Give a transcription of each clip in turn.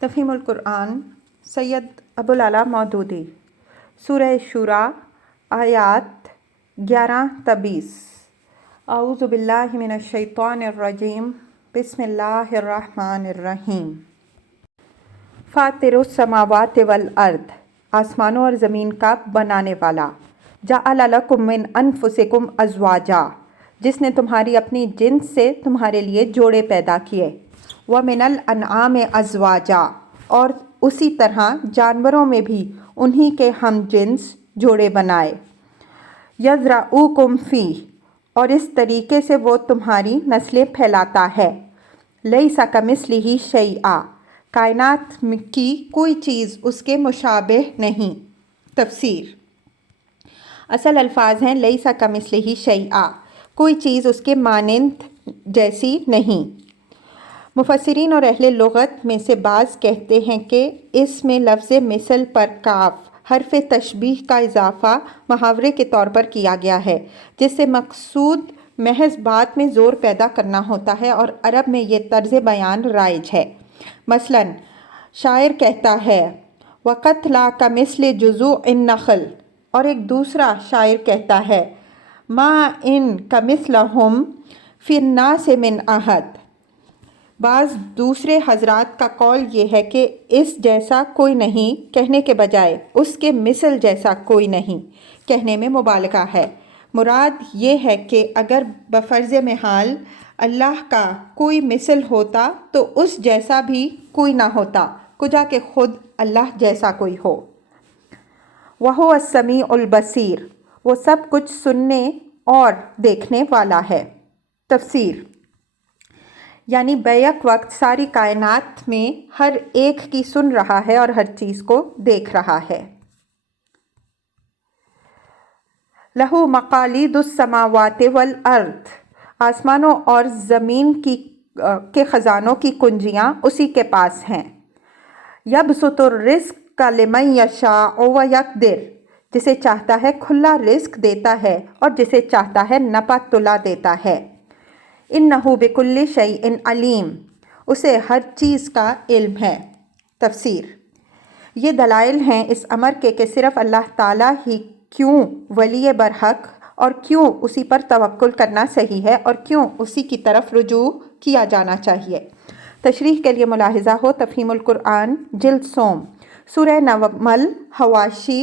تفہیم القرآن سید ابوالعلا مودودی سورہ شورى آیات 11-20 اعوذ باللہ من الشیطان الرجیم بسم اللہ الرحمن الرحیم فاطر السماوات والارض آسمانوں اور زمین کا بنانے والا جعل لکم من انفسکم ازواجا جس نے تمہاری اپنی جنس سے تمہارے لیے جوڑے پیدا کیے وَمِنَ الْأَنْعَامِ أَزْوَاجًا اور اسی طرح جانوروں میں بھی انہی کے ہم جنس جوڑے بنائے يَذْرَؤُكُمْ فِيهِ اور اس طریقے سے وہ تمہاری نسلیں پھیلاتا ہے لَيْسَ كَمِثْلِهِ شَيْئًا کائنات کی کوئی چیز اس کے مشابہ نہیں۔ تفسیر اصل الفاظ ہیں لَيْسَ كَمِثْلِهِ شَيْئًا کوئی چیز اس کے مانند جیسی نہیں۔ مفسرین اور اہل لغت میں سے بعض کہتے ہیں کہ اس میں لفظ مثل پر کاف حرف تشبیہ کا اضافہ محاورے کے طور پر کیا گیا ہے، جس سے مقصود محض بات میں زور پیدا کرنا ہوتا ہے اور عرب میں یہ طرز بیان رائج ہے۔ مثلا شاعر کہتا ہے وَقَدْ لَا كَمِثْلِ جُذُوعِ النَّخْلِ اور ایک دوسرا شاعر کہتا ہے مَا إِن كَمِثْلَهُمْ فِي النَّاسِ مِنْ أَحَدٍ۔ بعض دوسرے حضرات کا قول یہ ہے کہ اس جیسا کوئی نہیں کہنے کے بجائے اس کے مثل جیسا کوئی نہیں کہنے میں مبالغہ ہے۔ مراد یہ ہے کہ اگر بفرض محال اللہ کا کوئی مثل ہوتا تو اس جیسا بھی کوئی نہ ہوتا کجا کہ خود اللہ جیسا کوئی ہو۔ وَهُوَ السَّمِيعُ الْبَصِيرُ وہ سب کچھ سننے اور دیکھنے والا ہے۔ تفسیر یعنی بیک وقت ساری کائنات میں ہر ایک کی سن رہا ہے اور ہر چیز کو دیکھ رہا ہے۔ لَهُ مَقَالِيدُ السَّمَاوَاتِ وَالْأَرْضِ آسمانوں اور زمین کے خزانوں کی کنجیاں اسی کے پاس ہیں۔ يَبْسُطُ الرِّزْقَ لِمَن يَشَاءُ وَيَقْدِرُ جسے چاہتا ہے کھلا رزق دیتا ہے اور جسے چاہتا ہے نپا تلا دیتا ہے۔ إِنَّهُ بِكُلِّ شَيْءٍ عَلِيمٌ اسے ہر چیز کا علم ہے۔ تفسیر یہ دلائل ہیں اس امر کے کہ صرف اللہ تعالیٰ ہی کیوں ولی برحق اور کیوں اسی پر توکل کرنا صحیح ہے اور کیوں اسی کی طرف رجوع کیا جانا چاہیے۔ تشریح کے لیے ملاحظہ ہو تفہیم القرآن جلد سوم سورہ نمل حواشی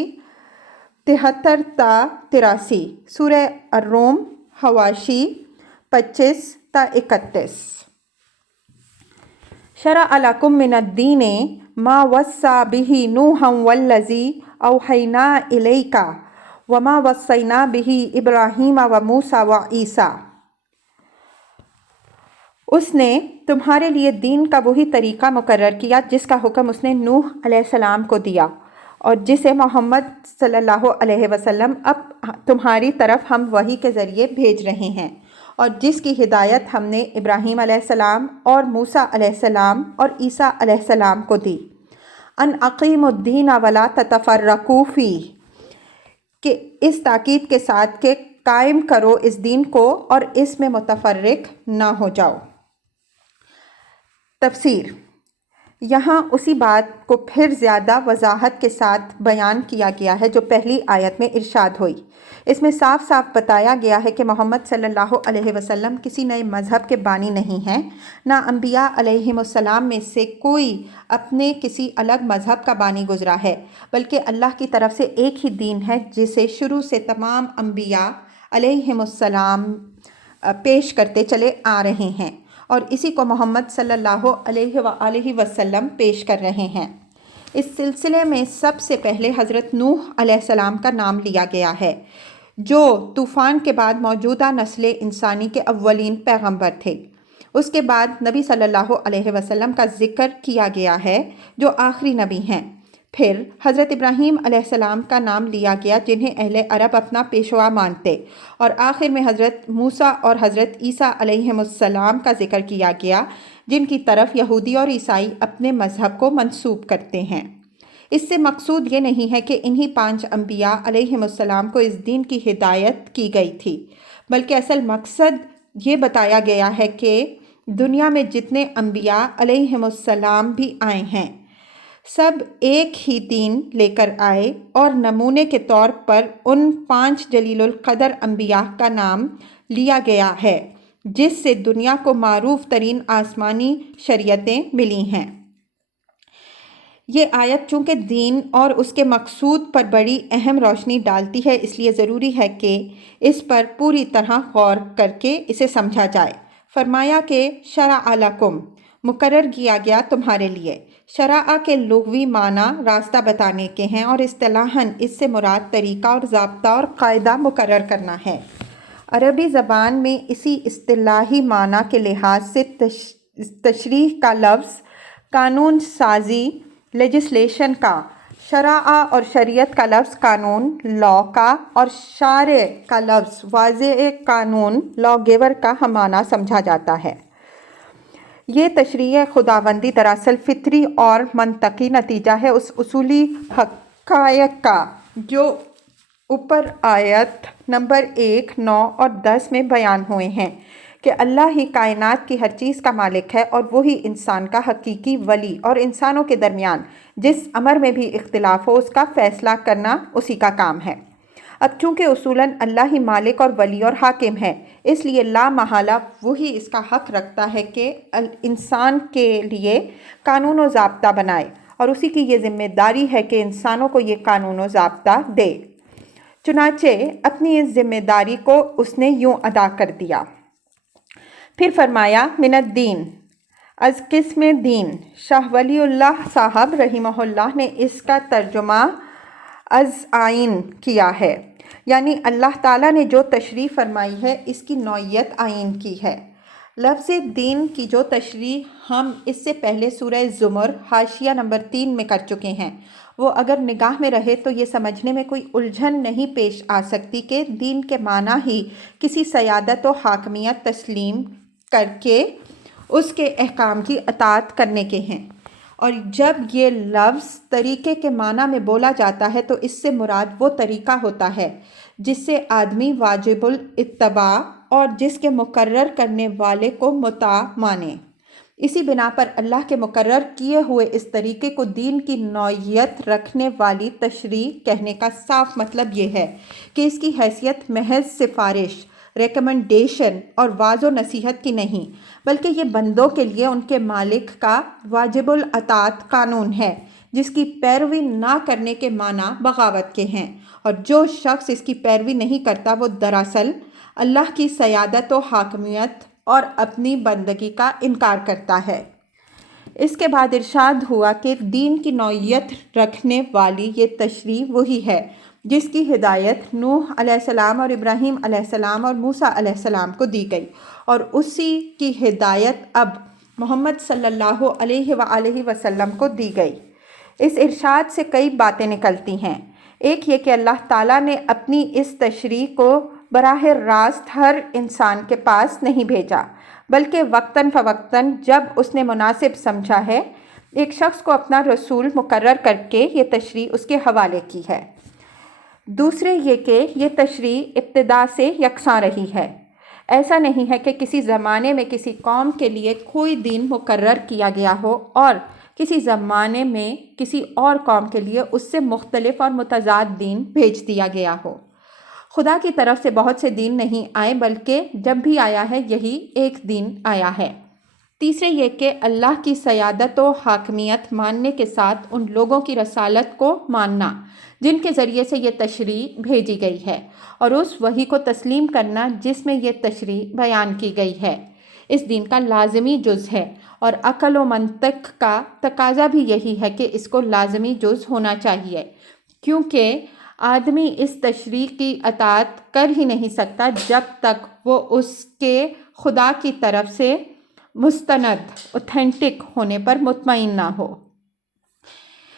73 تا 83 سورہ الروم حواشی 25 تا 31 شرع لکم من الدین ما وصی بہ نوحا والذی اوحینا الیک وما وصینا بہ ابراہیم وموسیٰ وعیسیٰ اس نے تمہارے لیے دین کا وہی طریقہ مقرر کیا جس کا حکم اس نے نوح علیہ السلام کو دیا اور جسے محمد صلی اللہ علیہ وسلم اب تمہاری طرف ہم وحی کے ذریعے بھیج رہے ہیں اور جس کی ہدایت ہم نے ابراہیم علیہ السلام اور موسیٰ علیہ السلام اور عیسیٰ علیہ السلام کو دی۔ ان اقیموا الدین ولا تتفرقوا فیہ کہ اس تاکید کے ساتھ کہ قائم کرو اس دین کو اور اس میں متفرق نہ ہو جاؤ۔ تفسیر یہاں اسی بات کو پھر زیادہ وضاحت کے ساتھ بیان کیا گیا ہے جو پہلی آیت میں ارشاد ہوئی۔ اس میں صاف صاف بتایا گیا ہے کہ محمد صلی اللہ علیہ وسلم کسی نئے مذہب کے بانی نہیں ہیں، نہ انبیاء علیہم السلام میں سے کوئی اپنے کسی الگ مذہب کا بانی گزرا ہے، بلکہ اللہ کی طرف سے ایک ہی دین ہے جسے شروع سے تمام انبیاء علیہم السلام پیش کرتے چلے آ رہے ہیں اور اسی کو محمد صلی اللہ علیہ وآلہ وسلم پیش کر رہے ہیں۔ اس سلسلے میں سب سے پہلے حضرت نوح علیہ السلام کا نام لیا گیا ہے جو طوفان کے بعد موجودہ نسل انسانی کے اولین پیغمبر تھے۔ اس کے بعد نبی صلی اللہ علیہ وسلم کا ذکر کیا گیا ہے جو آخری نبی ہیں۔ پھر حضرت ابراہیم علیہ السلام کا نام لیا گیا جنہیں اہل عرب اپنا پیشوا مانتے اور آخر میں حضرت موسیٰ اور حضرت عیسیٰ علیہم السلام کا ذکر کیا گیا جن کی طرف یہودی اور عیسائی اپنے مذہب کو منسوب کرتے ہیں۔ اس سے مقصود یہ نہیں ہے کہ انہی 5 انبیاء علیہم السلام کو اس دین کی ہدایت کی گئی تھی، بلکہ اصل مقصد یہ بتایا گیا ہے کہ دنیا میں جتنے انبیاء علیہم السلام بھی آئے ہیں سب ایک ہی دین لے کر آئے اور نمونے کے طور پر ان 5 جلیل القدر انبیاء کا نام لیا گیا ہے جس سے دنیا کو معروف ترین آسمانی شریعتیں ملی ہیں۔ یہ آیت چونکہ دین اور اس کے مقصود پر بڑی اہم روشنی ڈالتی ہے، اس لیے ضروری ہے کہ اس پر پوری طرح غور کر کے اسے سمجھا جائے۔ فرمایا کہ شرع لکم مقرر کیا گیا تمہارے لیے۔ شرع کے لغوی معنی راستہ بتانے کے ہیں اور اصطلاحاً اس سے مراد طریقہ اور ضابطہ اور قاعدہ مقرر کرنا ہے۔ عربی زبان میں اسی اصطلاحی معنی کے لحاظ سے تشریح کا لفظ قانون سازی لیجسلیشن کا، شرع اور شریعت کا لفظ قانون لاء کا اور شارع کا لفظ واضع قانون لاء گیور کا ہم معنی سمجھا جاتا ہے۔ یہ تشریع خداوندی دراصل فطری اور منطقی نتیجہ ہے اس اصولی حقائق کا جو اوپر آیت نمبر 1، 9 اور 10 میں بیان ہوئے ہیں کہ اللہ ہی کائنات کی ہر چیز کا مالک ہے اور وہی انسان کا حقیقی ولی اور انسانوں کے درمیان جس امر میں بھی اختلاف ہو اس کا فیصلہ کرنا اسی کا کام ہے۔ اب چونکہ اصولاً اللہ ہی مالک اور ولی اور حاکم ہے، اس لیے لا محالہ وہی اس کا حق رکھتا ہے کہ انسان کے لیے قانون و ضابطہ بنائے اور اسی کی یہ ذمہ داری ہے کہ انسانوں کو یہ قانون و ضابطہ دے۔ چنانچہ اپنی اس ذمہ داری کو اس نے یوں ادا کر دیا۔ پھر فرمایا من الدین، از قسم دین۔ شاہ ولی اللہ صاحب رحمہ اللہ نے اس کا ترجمہ از آئین کیا ہے، یعنی اللہ تعالیٰ نے جو تشریح فرمائی ہے اس کی نوعیت آئین کی ہے۔ لفظ دین کی جو تشریح ہم اس سے پہلے سورہ زمر حاشیہ نمبر 3 میں کر چکے ہیں، وہ اگر نگاہ میں رہے تو یہ سمجھنے میں کوئی الجھن نہیں پیش آ سکتی کہ دین کے معنی ہی کسی سیادت و حاکمیت تسلیم کر کے اس کے احکام کی اطاعت کرنے کے ہیں۔ اور جب یہ لفظ طریقے کے معنی میں بولا جاتا ہے تو اس سے مراد وہ طریقہ ہوتا ہے جس سے آدمی واجب الاتباع اور جس کے مقرر کرنے والے کو مطاع مانے۔ اسی بنا پر اللہ کے مقرر کیے ہوئے اس طریقے کو دین کی نوعیت رکھنے والی تشریع کہنے کا صاف مطلب یہ ہے کہ اس کی حیثیت محض سفارش، ریکمنڈیشن اور واعظ و نصیحت کی نہیں، بلکہ یہ بندوں کے لیے ان کے مالک کا واجب الاطاعت قانون ہے جس کی پیروی نہ کرنے کے معنی بغاوت کے ہیں، اور جو شخص اس کی پیروی نہیں کرتا وہ دراصل اللہ کی سیادت و حاکمیت اور اپنی بندگی کا انکار کرتا ہے۔ اس کے بعد ارشاد ہوا کہ دین کی نوعیت رکھنے والی یہ تشریع وہی ہے جس کی ہدایت نوح علیہ السلام اور ابراہیم علیہ السلام اور موسیٰ علیہ السلام کو دی گئی، اور اسی کی ہدایت اب محمد صلی اللہ علیہ وآلہ وسلم کو دی گئی۔ اس ارشاد سے کئی باتیں نکلتی ہیں۔ ایک یہ کہ اللہ تعالیٰ نے اپنی اس تشریع کو براہ راست ہر انسان کے پاس نہیں بھیجا، بلکہ وقتاً فوقتاً جب اس نے مناسب سمجھا ہے ایک شخص کو اپنا رسول مقرر کر کے یہ تشریع اس کے حوالے کی ہے۔ دوسرے یہ کہ یہ تشریع ابتدا سے یکساں رہی ہے۔ ایسا نہیں ہے کہ کسی زمانے میں کسی قوم کے لیے کوئی دین مقرر کیا گیا ہو اور کسی زمانے میں کسی اور قوم کے لیے اس سے مختلف اور متضاد دین بھیج دیا گیا ہو۔ خدا کی طرف سے بہت سے دین نہیں آئے، بلکہ جب بھی آیا ہے یہی ایک دین آیا ہے۔ تیسرے یہ کہ اللہ کی سیادت و حاکمیت ماننے کے ساتھ ان لوگوں کی رسالت کو ماننا جن کے ذریعے سے یہ تشریع بھیجی گئی ہے، اور اس وحی کو تسلیم کرنا جس میں یہ تشریع بیان کی گئی ہے، اس دین کا لازمی جز ہے، اور عقل و منطق کا تقاضا بھی یہی ہے کہ اس کو لازمی جز ہونا چاہیے، کیونکہ آدمی اس تشریع کی اطاعت کر ہی نہیں سکتا جب تک وہ اس کے خدا کی طرف سے مستند اوتھینٹک ہونے پر مطمئن نہ ہو۔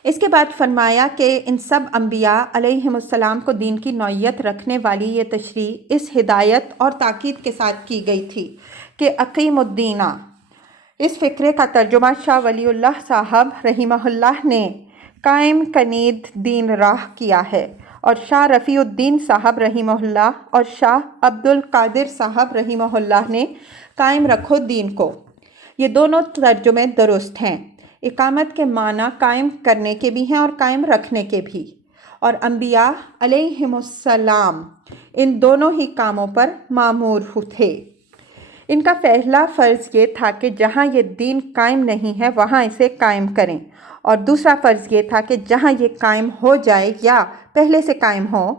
اس کے بعد فرمایا کہ ان سب انبیاء علیہم السلام کو دین کی نوعیت رکھنے والی یہ تشریع اس ہدایت اور تاکید کے ساتھ کی گئی تھی کہ اقیم الدین۔ اس فقرے کا ترجمہ شاہ ولی اللہ صاحب رحمہ اللہ نے قائم کنید دین راہ کیا ہے، اور شاہ رفیع الدین صاحب رحمہ اللہ اور شاہ عبد القادر صاحب رحمہ اللہ نے قائم رکھو دین کو۔ یہ دونوں ترجمے درست ہیں۔ اقامت کے معنی قائم کرنے کے بھی ہیں اور قائم رکھنے کے بھی، اور انبیاء علیہم السلام ان دونوں ہی کاموں پر مامور تھے۔ ان کا پہلا فرض یہ تھا کہ جہاں یہ دین قائم نہیں ہے وہاں اسے قائم کریں، اور دوسرا فرض یہ تھا کہ جہاں یہ قائم ہو جائے یا پہلے سے قائم ہو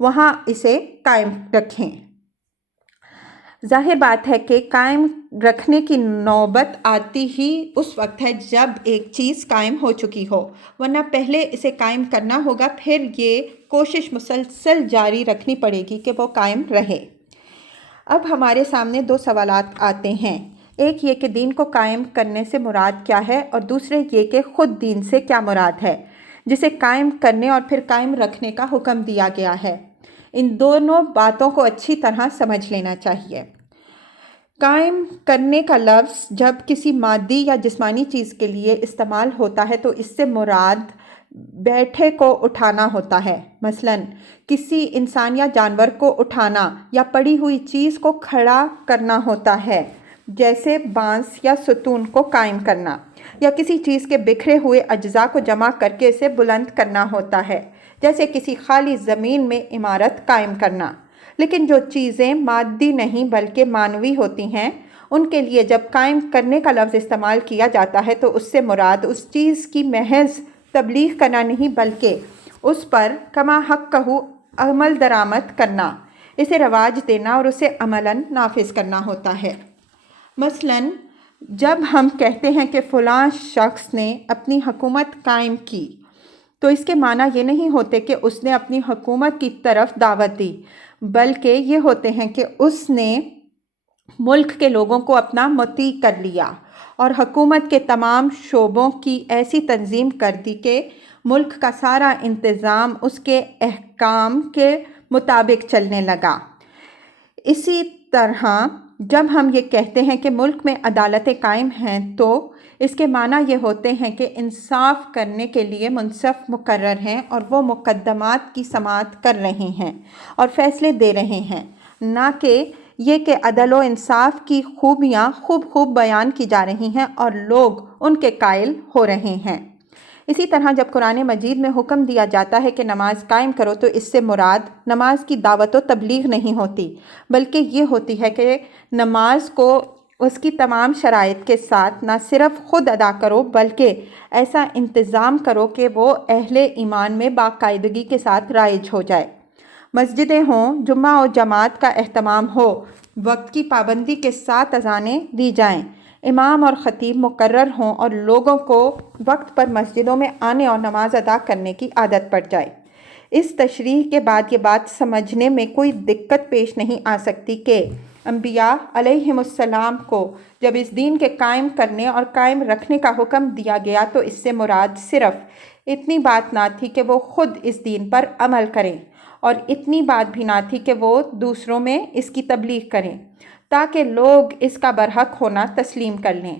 وہاں اسے قائم رکھیں۔ ظاہر بات ہے کہ قائم رکھنے کی نوبت آتی ہی اس وقت ہے جب ایک چیز قائم ہو چکی ہو، ورنہ پہلے اسے قائم کرنا ہوگا، پھر یہ کوشش مسلسل جاری رکھنی پڑے گی کہ وہ قائم رہے۔ اب ہمارے سامنے دو سوالات آتے ہیں، ایک یہ کہ دین کو قائم کرنے سے مراد کیا ہے، اور دوسرے یہ کہ خود دین سے کیا مراد ہے جسے قائم کرنے اور پھر قائم رکھنے کا حکم دیا گیا ہے۔ ان دونوں باتوں کو اچھی طرح سمجھ لینا چاہیے۔ قائم کرنے کا لفظ جب کسی مادی یا جسمانی چیز کے لیے استعمال ہوتا ہے تو اس سے مراد بیٹھے کو اٹھانا ہوتا ہے، مثلاً کسی انسان یا جانور کو اٹھانا یا پڑی ہوئی چیز کو کھڑا کرنا ہوتا ہے، جیسے بانس یا ستون کو قائم کرنا، یا کسی چیز کے بکھرے ہوئے اجزاء کو جمع کر کے اسے بلند کرنا ہوتا ہے، جیسے کسی خالی زمین میں عمارت قائم کرنا۔ لیکن جو چیزیں مادی نہیں بلکہ معنوی ہوتی ہیں، ان کے لیے جب قائم کرنے کا لفظ استعمال کیا جاتا ہے تو اس سے مراد اس چیز کی محض تبلیغ کرنا نہیں بلکہ اس پر کما حقہ عمل درآمد کرنا، اسے رواج دینا اور اسے عملاً نافذ کرنا ہوتا ہے۔ مثلاً جب ہم کہتے ہیں کہ فلاں شخص نے اپنی حکومت قائم کی تو اس کے معنی یہ نہیں ہوتے کہ اس نے اپنی حکومت کی طرف دعوت دی، بلکہ یہ ہوتے ہیں کہ اس نے ملک کے لوگوں کو اپنا مطیع کر لیا اور حکومت کے تمام شعبوں کی ایسی تنظیم کر دی کہ ملک کا سارا انتظام اس کے احکام کے مطابق چلنے لگا۔ اسی طرح جب ہم یہ کہتے ہیں کہ ملک میں عدالتیں قائم ہیں تو اس کے معنی یہ ہوتے ہیں کہ انصاف کرنے کے لیے منصف مقرر ہیں اور وہ مقدمات کی سماعت کر رہے ہیں اور فیصلے دے رہے ہیں، نہ کہ یہ کہ عدل و انصاف کی خوبیاں خوب بیان کی جا رہی ہیں اور لوگ ان کے قائل ہو رہے ہیں۔ اسی طرح جب قرآن مجید میں حکم دیا جاتا ہے کہ نماز قائم کرو تو اس سے مراد نماز کی دعوت و تبلیغ نہیں ہوتی، بلکہ یہ ہوتی ہے کہ نماز کو اس کی تمام شرائط کے ساتھ نہ صرف خود ادا کرو بلکہ ایسا انتظام کرو کہ وہ اہل ایمان میں باقاعدگی کے ساتھ رائج ہو جائے۔ مسجدیں ہوں، جمعہ و جماعت کا اہتمام ہو، وقت کی پابندی کے ساتھ اذانیں دی جائیں، امام اور خطیب مقرر ہوں اور لوگوں کو وقت پر مسجدوں میں آنے اور نماز ادا کرنے کی عادت پڑ جائے۔ اس تشریح کے بعد یہ بات سمجھنے میں کوئی دقت پیش نہیں آ سکتی کہ انبیاء علیہم السلام کو جب اس دین کے قائم کرنے اور قائم رکھنے کا حکم دیا گیا تو اس سے مراد صرف اتنی بات نہ تھی کہ وہ خود اس دین پر عمل کریں، اور اتنی بات بھی نہ تھی کہ وہ دوسروں میں اس کی تبلیغ کریں تاکہ لوگ اس کا برحق ہونا تسلیم کر لیں،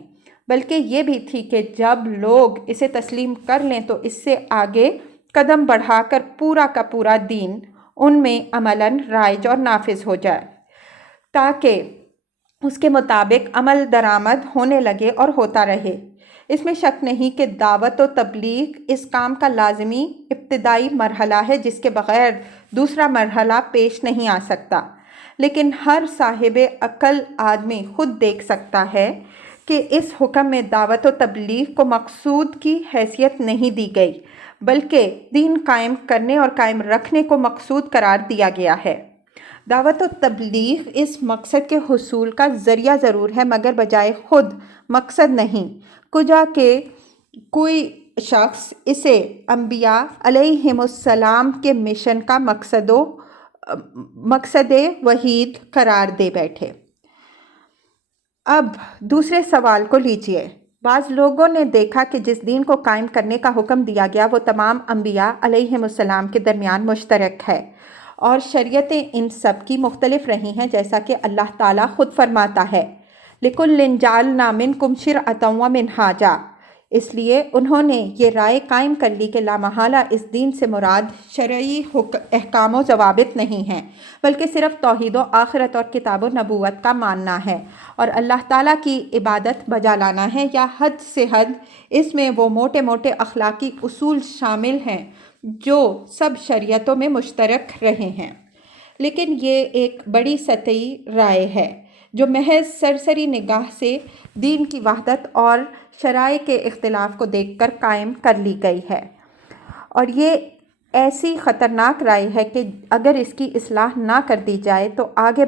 بلکہ یہ بھی تھی کہ جب لوگ اسے تسلیم کر لیں تو اس سے آگے قدم بڑھا کر پورا کا پورا دین ان میں عملاً رائج اور نافذ ہو جائے تاکہ اس کے مطابق عمل درآمد ہونے لگے اور ہوتا رہے۔ اس میں شک نہیں کہ دعوت و تبلیغ اس کام کا لازمی ابتدائی مرحلہ ہے جس کے بغیر دوسرا مرحلہ پیش نہیں آ سکتا، لیکن ہر صاحب عقل آدمی خود دیکھ سکتا ہے کہ اس حکم میں دعوت و تبلیغ کو مقصود کی حیثیت نہیں دی گئی بلکہ دین قائم کرنے اور قائم رکھنے کو مقصود قرار دیا گیا ہے۔ دعوت و تبلیغ اس مقصد کے حصول کا ذریعہ ضرور ہے مگر بجائے خود مقصد نہیں، کجا کہ کوئی شخص اسے انبیاء علیہم السلام کے مشن کا مقصد وحید قرار دے بیٹھے۔ اب دوسرے سوال کو لیجئے۔ بعض لوگوں نے دیکھا کہ جس دین کو قائم کرنے کا حکم دیا گیا وہ تمام انبیاء علیہم السلام کے درمیان مشترک ہے اور شریعتیں ان سب کی مختلف رہی ہیں، جیسا کہ اللہ تعالیٰ خود فرماتا ہے لِكُلٍّ جَعَلْنَا مِنْكُمْ شِرْعَةً وَمِنْهَاجًا، اس لیے انہوں نے یہ رائے قائم کر لی کہ لامحالہ اس دین سے مراد شرعی احکام و ضوابط نہیں ہیں، بلکہ صرف توحید و آخرت اور کتاب و نبوت کا ماننا ہے اور اللہ تعالیٰ کی عبادت بجا لانا ہے، یا حد سے حد اس میں وہ موٹے موٹے اخلاقی اصول شامل ہیں جو سب شریعتوں میں مشترک رہے ہیں۔ لیکن یہ ایک بڑی سطحی رائے ہے جو محض سرسری نگاہ سے دین کی وحدت اور شرائع کے اختلاف کو دیکھ کر قائم کر لی گئی ہے، اور یہ ایسی خطرناک رائے ہے کہ اگر اس کی اصلاح نہ کر دی جائے تو آگے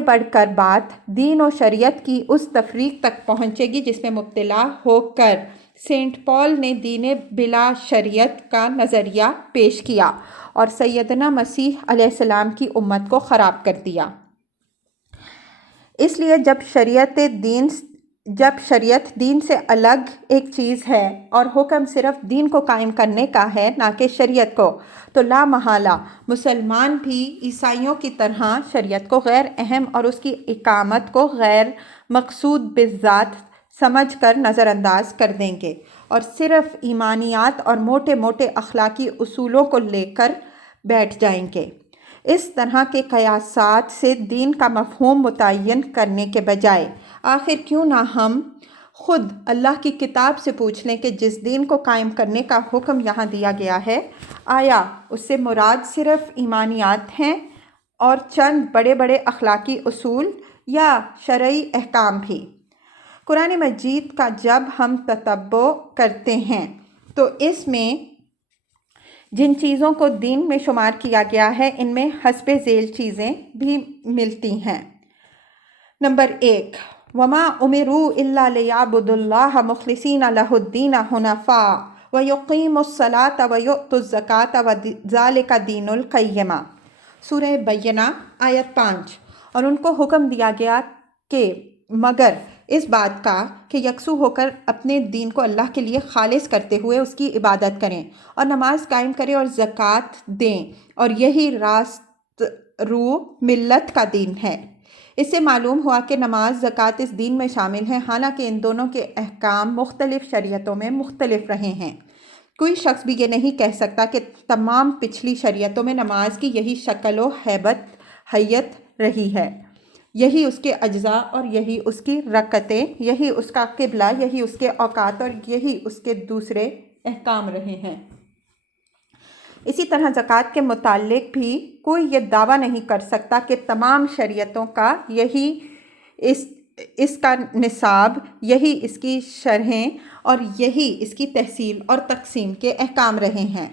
بڑھ کر بات دین و شریعت کی اس تفریق تک پہنچے گی جس میں مبتلا ہو کر سینٹ پال نے دین بلا شریعت کا نظریہ پیش کیا اور سیدنا مسیح علیہ السلام کی امت کو خراب کر دیا۔ اس لیے جب شریعت دین سے الگ ایک چیز ہے اور حکم صرف دین کو قائم کرنے کا ہے نہ کہ شریعت کو، تو لا محالہ مسلمان بھی عیسائیوں کی طرح شریعت کو غیر اہم اور اس کی اقامت کو غیر مقصود بالذات سمجھ کر نظر انداز کر دیں گے اور صرف ایمانیات اور موٹے موٹے اخلاقی اصولوں کو لے کر بیٹھ جائیں گے۔ اس طرح کے قیاسات سے دین کا مفہوم متعین کرنے کے بجائے آخر کیوں نہ ہم خود اللہ کی کتاب سے پوچھ لیں کہ جس دین کو قائم کرنے کا حکم یہاں دیا گیا ہے، آیا اس سے مراد صرف ایمانیات ہیں اور چند بڑے بڑے اخلاقی اصول، یا شرعی احکام بھی؟ قرآن مجید کا جب ہم تتبع کرتے ہیں تو اس میں جن چیزوں کو دین میں شمار کیا گیا ہے ان میں حسب ذیل چیزیں بھی ملتی ہیں۔ نمبر 1، وَمَا أُمِرُوا إِلَّا لِيَعْبُدُوا اللَّهَ مُخْلِصِينَ لَهُ الدِّينَ حُنَفَاءَ وَيُقِيمُوا الصَّلَاةَ وَيُؤْتُوا الزَّكَاةَ وَذَلِكَ دِينُ الْقَيِّمَةِ۔ سورہ بینہ آیت 5۔ اور ان کو حکم دیا گیا کہ مگر اس بات کا کہ یکسو ہو کر اپنے دین کو اللہ کے لیے خالص کرتے ہوئے اس کی عبادت کریں اور نماز قائم کریں اور زکوٰۃ دیں، اور یہی راست رو ملت کا دین ہے۔ اس سے معلوم ہوا کہ نماز زکوٰۃ اس دین میں شامل ہیں، حالانکہ ان دونوں کے احکام مختلف شریعتوں میں مختلف رہے ہیں۔ کوئی شخص بھی یہ نہیں کہہ سکتا کہ تمام پچھلی شریعتوں میں نماز کی یہی شکل و حیت رہی ہے، یہی اس کے اجزاء اور یہی اس کی رکعتیں، یہی اس کا قبلہ، یہی اس کے اوقات اور یہی اس کے دوسرے احکام رہے ہیں۔ اسی طرح زکوٰۃ کے متعلق بھی کوئی یہ دعویٰ نہیں کر سکتا کہ تمام شریعتوں کا یہی اس کا نصاب، یہی اس کی شرحیں اور یہی اس کی تحصیل اور تقسیم کے احکام رہے ہیں۔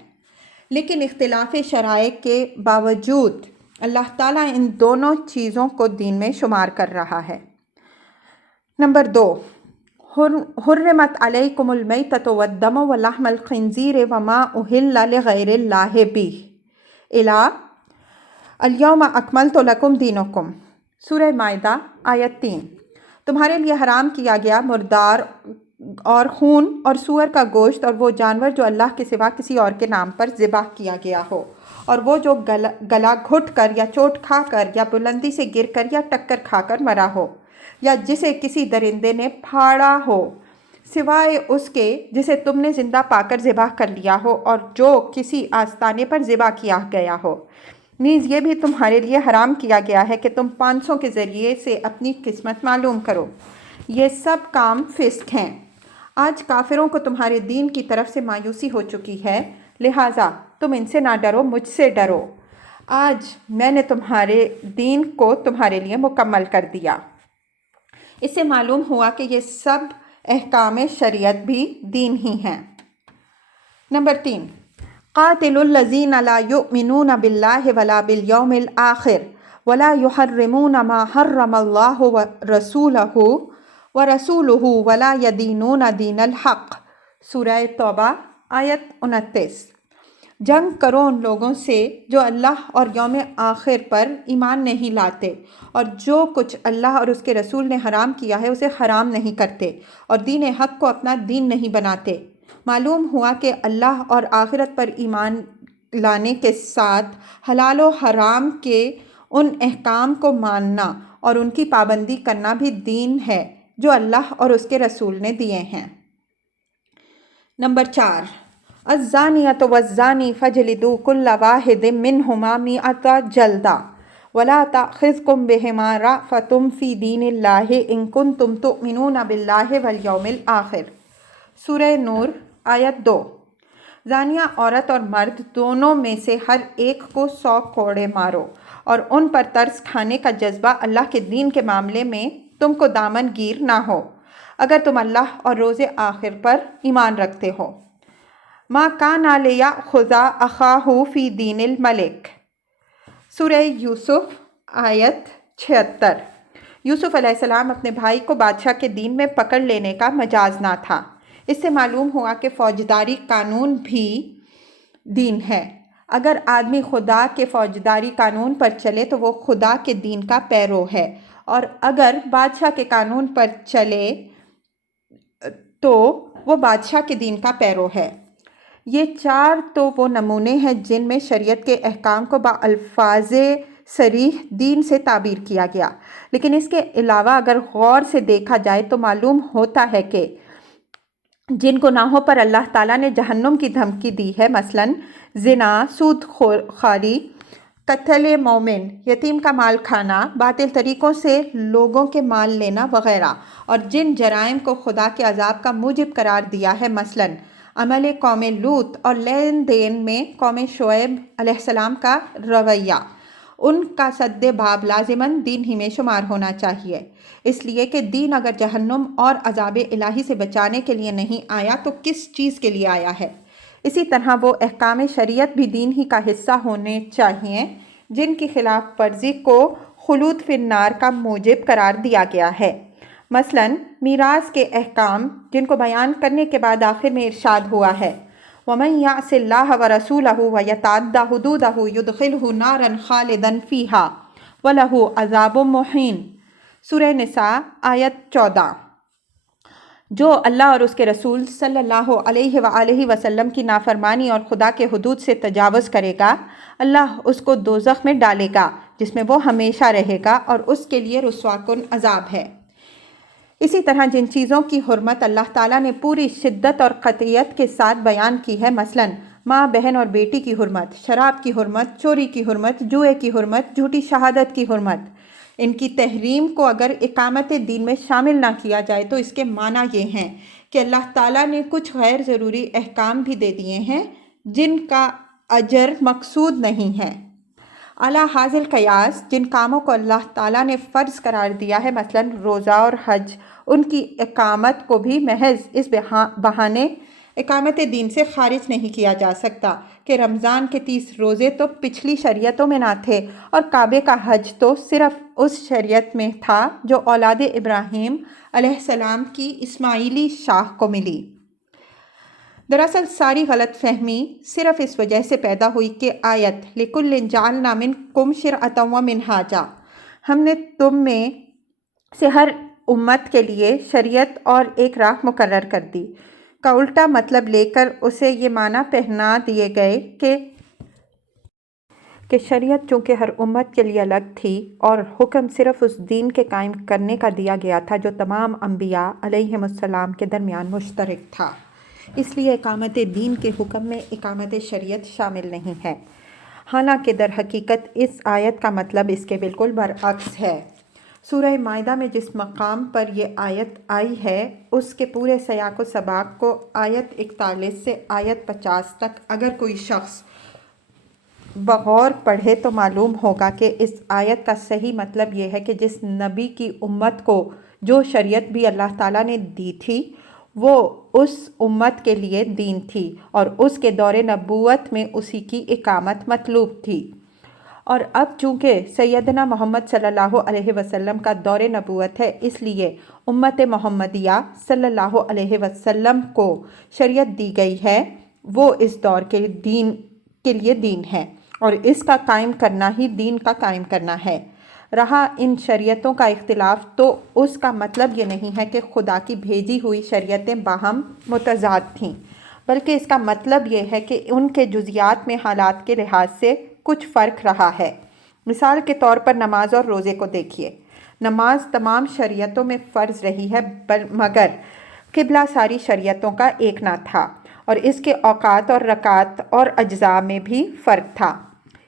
لیکن اختلاف شرائع کے باوجود اللہ تعالیٰ ان دونوں چیزوں کو دین میں شمار کر رہا ہے۔ نمبر 2، حرمت علیکم المیتۃ والدم ولحم الخنزیر وما اہل لغیر اللہ بہ الیوم اکملت لکم دینکم۔ سورہ مائدہ آیت 3۔ تمہارے لیے حرام کیا گیا مردار اور خون اور سور کا گوشت اور وہ جانور جو اللہ کے سوا کسی اور کے نام پر ذبح کیا گیا ہو، اور وہ جو گلا گھٹ کر یا چوٹ کھا کر یا بلندی سے گر کر یا ٹکر کھا کر مرا ہو، یا جسے کسی درندے نے پھاڑا ہو سوائے اس کے جسے تم نے زندہ پا کر ذبح کر لیا ہو، اور جو کسی آستانے پر ذبح کیا گیا ہو۔ نیز یہ بھی تمہارے لیے حرام کیا گیا ہے کہ تم پانسوں کے ذریعے سے اپنی قسمت معلوم کرو۔ یہ سب کام فسق ہیں۔ آج کافروں کو تمہارے دین کی طرف سے مایوسی ہو چکی ہے، لہٰذا تم ان سے نہ ڈرو، مجھ سے ڈرو۔ آج میں نے تمہارے دین کو تمہارے لیے مکمل کر دیا۔ اس سے معلوم ہوا کہ یہ سب احکام شریعت بھی دین ہی ہیں۔ نمبر 3، قاتلوا الذین لا یؤمنون باللہ ولا بالیوم الآخر ولا یحرمون ما حرم اللہ ورسولہ ولا یدینون دین الحق۔ سورہ توبہ آیت 29۔ جنگ کرو ان لوگوں سے جو اللہ اور یوم آخر پر ایمان نہیں لاتے اور جو کچھ اللہ اور اس کے رسول نے حرام کیا ہے اسے حرام نہیں کرتے اور دین حق کو اپنا دین نہیں بناتے۔ معلوم ہوا کہ اللہ اور آخرت پر ایمان لانے کے ساتھ حلال و حرام کے ان احکام کو ماننا اور ان کی پابندی کرنا بھی دین ہے، جو اللہ اور اس کے رسول نے دیے ہیں۔ نمبر 4، الزانیۃ والزانی فاجلدوا کل واحد منہما مئۃ جلدہ ولا تأخذکم بہما رأفۃ فی دین اللہ ان کنتم تؤمنون باللہ والیوم الآخر۔ سورہ نور آیت 2۔ زانیہ عورت اور مرد دونوں میں سے ہر ایک کو 100 کوڑے مارو، اور ان پر ترس کھانے کا جذبہ اللہ کے دین کے معاملے میں تم کو دامن گیر نہ ہو، اگر تم اللہ اور روز آخر پر ایمان رکھتے ہو۔ ما کان لیأخذ اخاہ فی دین الملک۔ سورہ یوسف آیت 76۔ یوسف علیہ السلام اپنے بھائی کو بادشاہ کے دین میں پکڑ لینے کا مجاز نہ تھا۔ اس سے معلوم ہوا کہ فوجداری قانون بھی دین ہے۔ اگر آدمی خدا کے فوجداری قانون پر چلے تو وہ خدا کے دین کا پیرو ہے، اور اگر بادشاہ کے قانون پر چلے تو وہ بادشاہ کے دین کا پیرو ہے۔ یہ 4 تو وہ نمونے ہیں جن میں شریعت کے احکام کو بالفاظ صریح دین سے تعبیر کیا گیا، لیکن اس کے علاوہ اگر غور سے دیکھا جائے تو معلوم ہوتا ہے کہ جن گناہوں پر اللہ تعالیٰ نے جہنم کی دھمکی دی ہے، مثلاً زنا، سود خواری، قتل مومن، یتیم کا مال کھانا، باطل طریقوں سے لوگوں کے مال لینا وغیرہ، اور جن جرائم کو خدا کے عذاب کا موجب قرار دیا ہے، مثلاً عمل قوم لوط اور لین دین میں قوم شعیب علیہ السلام کا رویہ، ان کا سد باب لازماً دین ہی میں شمار ہونا چاہیے، اس لیے کہ دین اگر جہنم اور عذاب الہی سے بچانے کے لیے نہیں آیا تو کس چیز کے لیے آیا ہے؟ اسی طرح وہ احکام شریعت بھی دین ہی کا حصہ ہونے چاہیے جن کی خلاف ورزی کو خلود فی النار کا موجب قرار دیا گیا ہے۔ مثلاً میراث کے احکام جن کو بیان کرنے کے بعد آخر میں ارشاد ہوا ہے وَمَن يَعْصِ اللَّهَ وَرَسُولَهُ وَيَتَعَدَّ حُدُودَهُ يُدْخِلْهُ نَارًا خَالِدًا فِيهَا وَلَهُ عَذَابٌ مُّهِينٌ۔ سورہ نساء آیت 14۔ جو اللہ اور اس کے رسول صلی اللہ علیہ وآلہ وسلم کی نافرمانی اور خدا کے حدود سے تجاوز کرے گا، اللہ اس کو دوزخ میں ڈالے گا جس میں وہ ہمیشہ رہے گا، اور اس کے لیے رسوا کن عذاب ہے۔ اسی طرح جن چیزوں کی حرمت اللہ تعالیٰ نے پوری شدت اور قطعیت کے ساتھ بیان کی ہے، مثلاً ماں، بہن اور بیٹی کی حرمت، شراب کی حرمت، چوری کی حرمت، جوئے کی حرمت، جھوٹی شہادت کی حرمت، ان کی تحریم کو اگر اقامت دین میں شامل نہ کیا جائے تو اس کے معنی یہ ہیں کہ اللہ تعالیٰ نے کچھ غیر ضروری احکام بھی دے دیے ہیں جن کا اجر مقصود نہیں ہے۔ اعلیٰ حاصل قیاس جن کاموں کو اللہ تعالیٰ نے فرض قرار دیا ہے، مثلاً روزہ اور حج، ان کی اقامت کو بھی محض اس بہانے اقامت دین سے خارج نہیں کیا جا سکتا کہ رمضان کے 30 روزے تو پچھلی شریعتوں میں نہ تھے، اور کعبے کا حج تو صرف اس شریعت میں تھا جو اولاد ابراہیم علیہ السلام کی اسماعیلی شاخ کو ملی۔ دراصل ساری غلط فہمی صرف اس وجہ سے پیدا ہوئی کہ آیت لِكُلٍّ جَعَلْنَا مِنْكُمْ شِرْعَةً وَمِنْهَاجًا، ہم نے تم میں سے ہر امت کے لیے شریعت اور ایک راہ مقرر کر دی، کا الٹا مطلب لے کر اسے یہ معنی پہنا دیے گئے کہ شریعت چونکہ ہر امت کے لیے الگ تھی اور حکم صرف اس دین کے قائم کرنے کا دیا گیا تھا جو تمام انبیاء علیہم السلام کے درمیان مشترک تھا، اس لیے اقامت دین کے حکم میں اقامت شریعت شامل نہیں ہے، حالانکہ در حقیقت اس آیت کا مطلب اس کے بالکل برعکس ہے۔ سورہ مائدہ میں جس مقام پر یہ آیت آئی ہے اس کے پورے سیاق و سباق کو آیت 41 سے آیت 50 تک اگر کوئی شخص بغور پڑھے تو معلوم ہوگا کہ اس آیت کا صحیح مطلب یہ ہے کہ جس نبی کی امت کو جو شریعت بھی اللہ تعالیٰ نے دی تھی وہ اس امت کے لیے دین تھی، اور اس کے دور نبوت میں اسی کی اقامت مطلوب تھی، اور اب چونکہ سیدنا محمد صلی اللہ علیہ وسلم کا دور نبوت ہے اس لیے امت محمدیہ صلی اللہ علیہ وسلم کو شریعت دی گئی ہے، وہ اس دور کے لیے دین ہے، اور اس کا قائم کرنا ہی دین کا قائم کرنا ہے۔ رہا ان شریعتوں کا اختلاف تو اس کا مطلب یہ نہیں ہے کہ خدا کی بھیجی ہوئی شریعتیں باہم متضاد تھیں، بلکہ اس کا مطلب یہ ہے کہ ان کے جزیات میں حالات کے لحاظ سے کچھ فرق رہا ہے۔ مثال کے طور پر نماز اور روزے کو دیکھیے۔ نماز تمام شریعتوں میں فرض رہی ہے مگر قبلہ ساری شریعتوں کا ایک نہ تھا، اور اس کے اوقات اور رکعات اور اجزاء میں بھی فرق تھا۔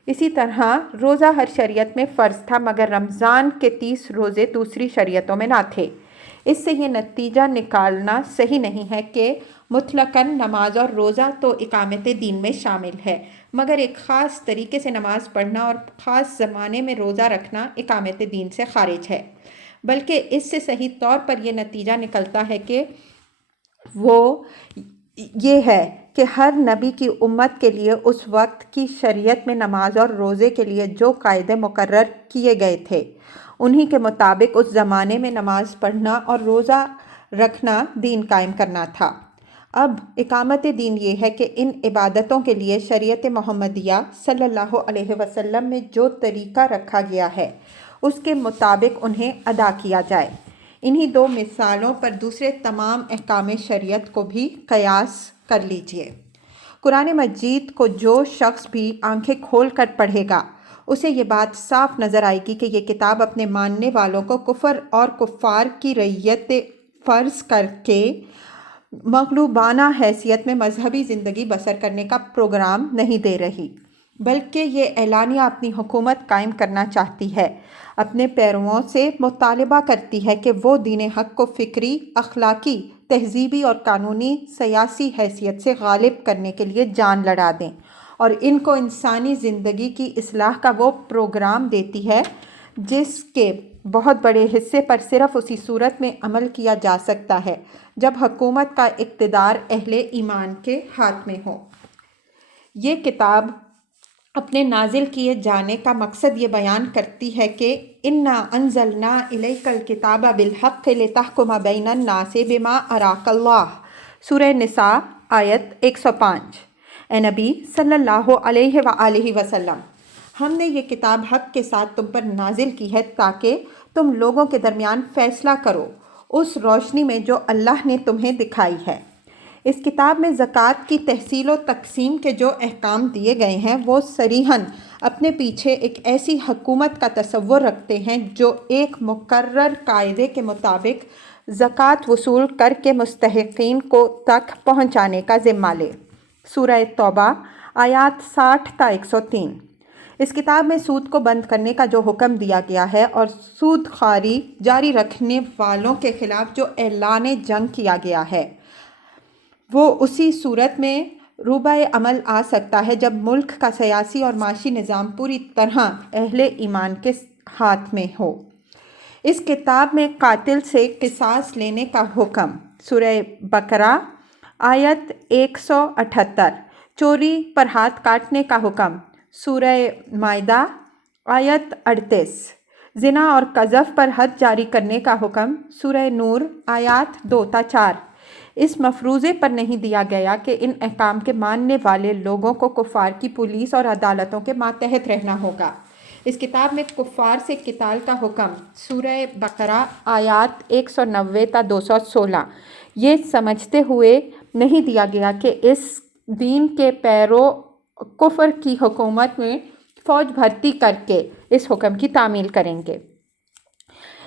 اسی طرح روزہ ہر شریعت میں فرض تھا مگر رمضان کے 30 روزے دوسری شریعتوں میں نہ تھے۔ اس سے یہ نتیجہ نکالنا صحیح نہیں ہے کہ مطلقاً نماز اور روزہ تو اقامت دین میں شامل ہے، مگر ایک خاص طریقے سے نماز پڑھنا اور خاص زمانے میں روزہ رکھنا اقامت دین سے خارج ہے، بلکہ اس سے صحیح طور پر یہ نتیجہ نکلتا ہے کہ وہ یہ ہے کہ ہر نبی کی امت کے لیے اس وقت کی شریعت میں نماز اور روزے کے لیے جو قاعدے مقرر کیے گئے تھے انہی کے مطابق اس زمانے میں نماز پڑھنا اور روزہ رکھنا دین قائم کرنا تھا۔ اب اقامت دین یہ ہے کہ ان عبادتوں کے لیے شریعت محمدیہ صلی اللہ علیہ وسلم میں جو طریقہ رکھا گیا ہے اس کے مطابق انہیں ادا کیا جائے۔ انہی دو مثالوں پر دوسرے تمام احکام شریعت کو بھی قیاس کر لیجئے۔ قرآن مجید کو جو شخص بھی آنکھیں کھول کر پڑھے گا اسے یہ بات صاف نظر آئے گی کہ یہ کتاب اپنے ماننے والوں کو کفر اور کفار کی رعیت فرض کر کے مغلوبانہ حیثیت میں مذہبی زندگی بسر کرنے کا پروگرام نہیں دے رہی، بلکہ یہ اعلانیہ اپنی حکومت قائم کرنا چاہتی ہے، اپنے پیرووں سے مطالبہ کرتی ہے کہ وہ دین حق کو فکری، اخلاقی، تہذیبی اور قانونی سیاسی حیثیت سے غالب کرنے کے لیے جان لڑا دیں، اور ان کو انسانی زندگی کی اصلاح کا وہ پروگرام دیتی ہے جس کے بہت بڑے حصے پر صرف اسی صورت میں عمل کیا جا سکتا ہے جب حکومت کا اقتدار اہل ایمان کے ہاتھ میں ہو۔ یہ کتاب اپنے نازل کیے جانے کا مقصد یہ بیان کرتی ہے کہ اِنَّا أَنزَلْنَا إِلَيْكَ الْكِتَابَ بِالْحَقِّ لِتَحْكُمَ بَيْنَ النَّاسِ بِمَا أَرَاكَ اللَّهُ، سورہ نساء آیت 105۔ اے نبی صلی اللہ علیہ وآلہ وسلم، ہم نے یہ کتاب حق کے ساتھ تم پر نازل کی ہے تاکہ تم لوگوں کے درمیان فیصلہ کرو اس روشنی میں جو اللہ نے تمہیں دکھائی ہے۔ اس کتاب میں زکوٰۃ کی تحصیل و تقسیم کے جو احکام دیے گئے ہیں وہ صریحاً اپنے پیچھے ایک ایسی حکومت کا تصور رکھتے ہیں جو ایک مقرر قاعدے کے مطابق زکوٰۃ وصول کر کے مستحقین کو تک پہنچانے کا ذمہ لے۔ سورہ توبہ آیات 60 تا 103۔ اس کتاب میں سود کو بند کرنے کا جو حکم دیا گیا ہے اور سود خواری جاری رکھنے والوں کے خلاف جو اعلان جنگ کیا گیا ہے وہ اسی صورت میں روبہ عمل آ سکتا ہے جب ملک کا سیاسی اور معاشی نظام پوری طرح اہل ایمان کے ہاتھ میں ہو۔ اس کتاب میں قاتل سے قصاص لینے کا حکم، سورہ بقرہ آیت 178۔ چوری پر ہاتھ کاٹنے کا حکم، سورہ مائدہ آیت 38۔ زنا اور قذف پر حد جاری کرنے کا حکم، سورہ نور آیات 2 تا 4۔ اس مفروضے پر نہیں دیا گیا کہ ان احکام کے ماننے والے لوگوں کو کفار کی پولیس اور عدالتوں کے ماتحت رہنا ہوگا۔ اس کتاب میں کفار سے قتال کا حکم، سورہ بقرہ آیات 190 تا 216، یہ سمجھتے ہوئے نہیں دیا گیا کہ اس دین کے پیرو کفر کی حکومت میں فوج بھرتی کر کے اس حکم کی تعمیل کریں گے۔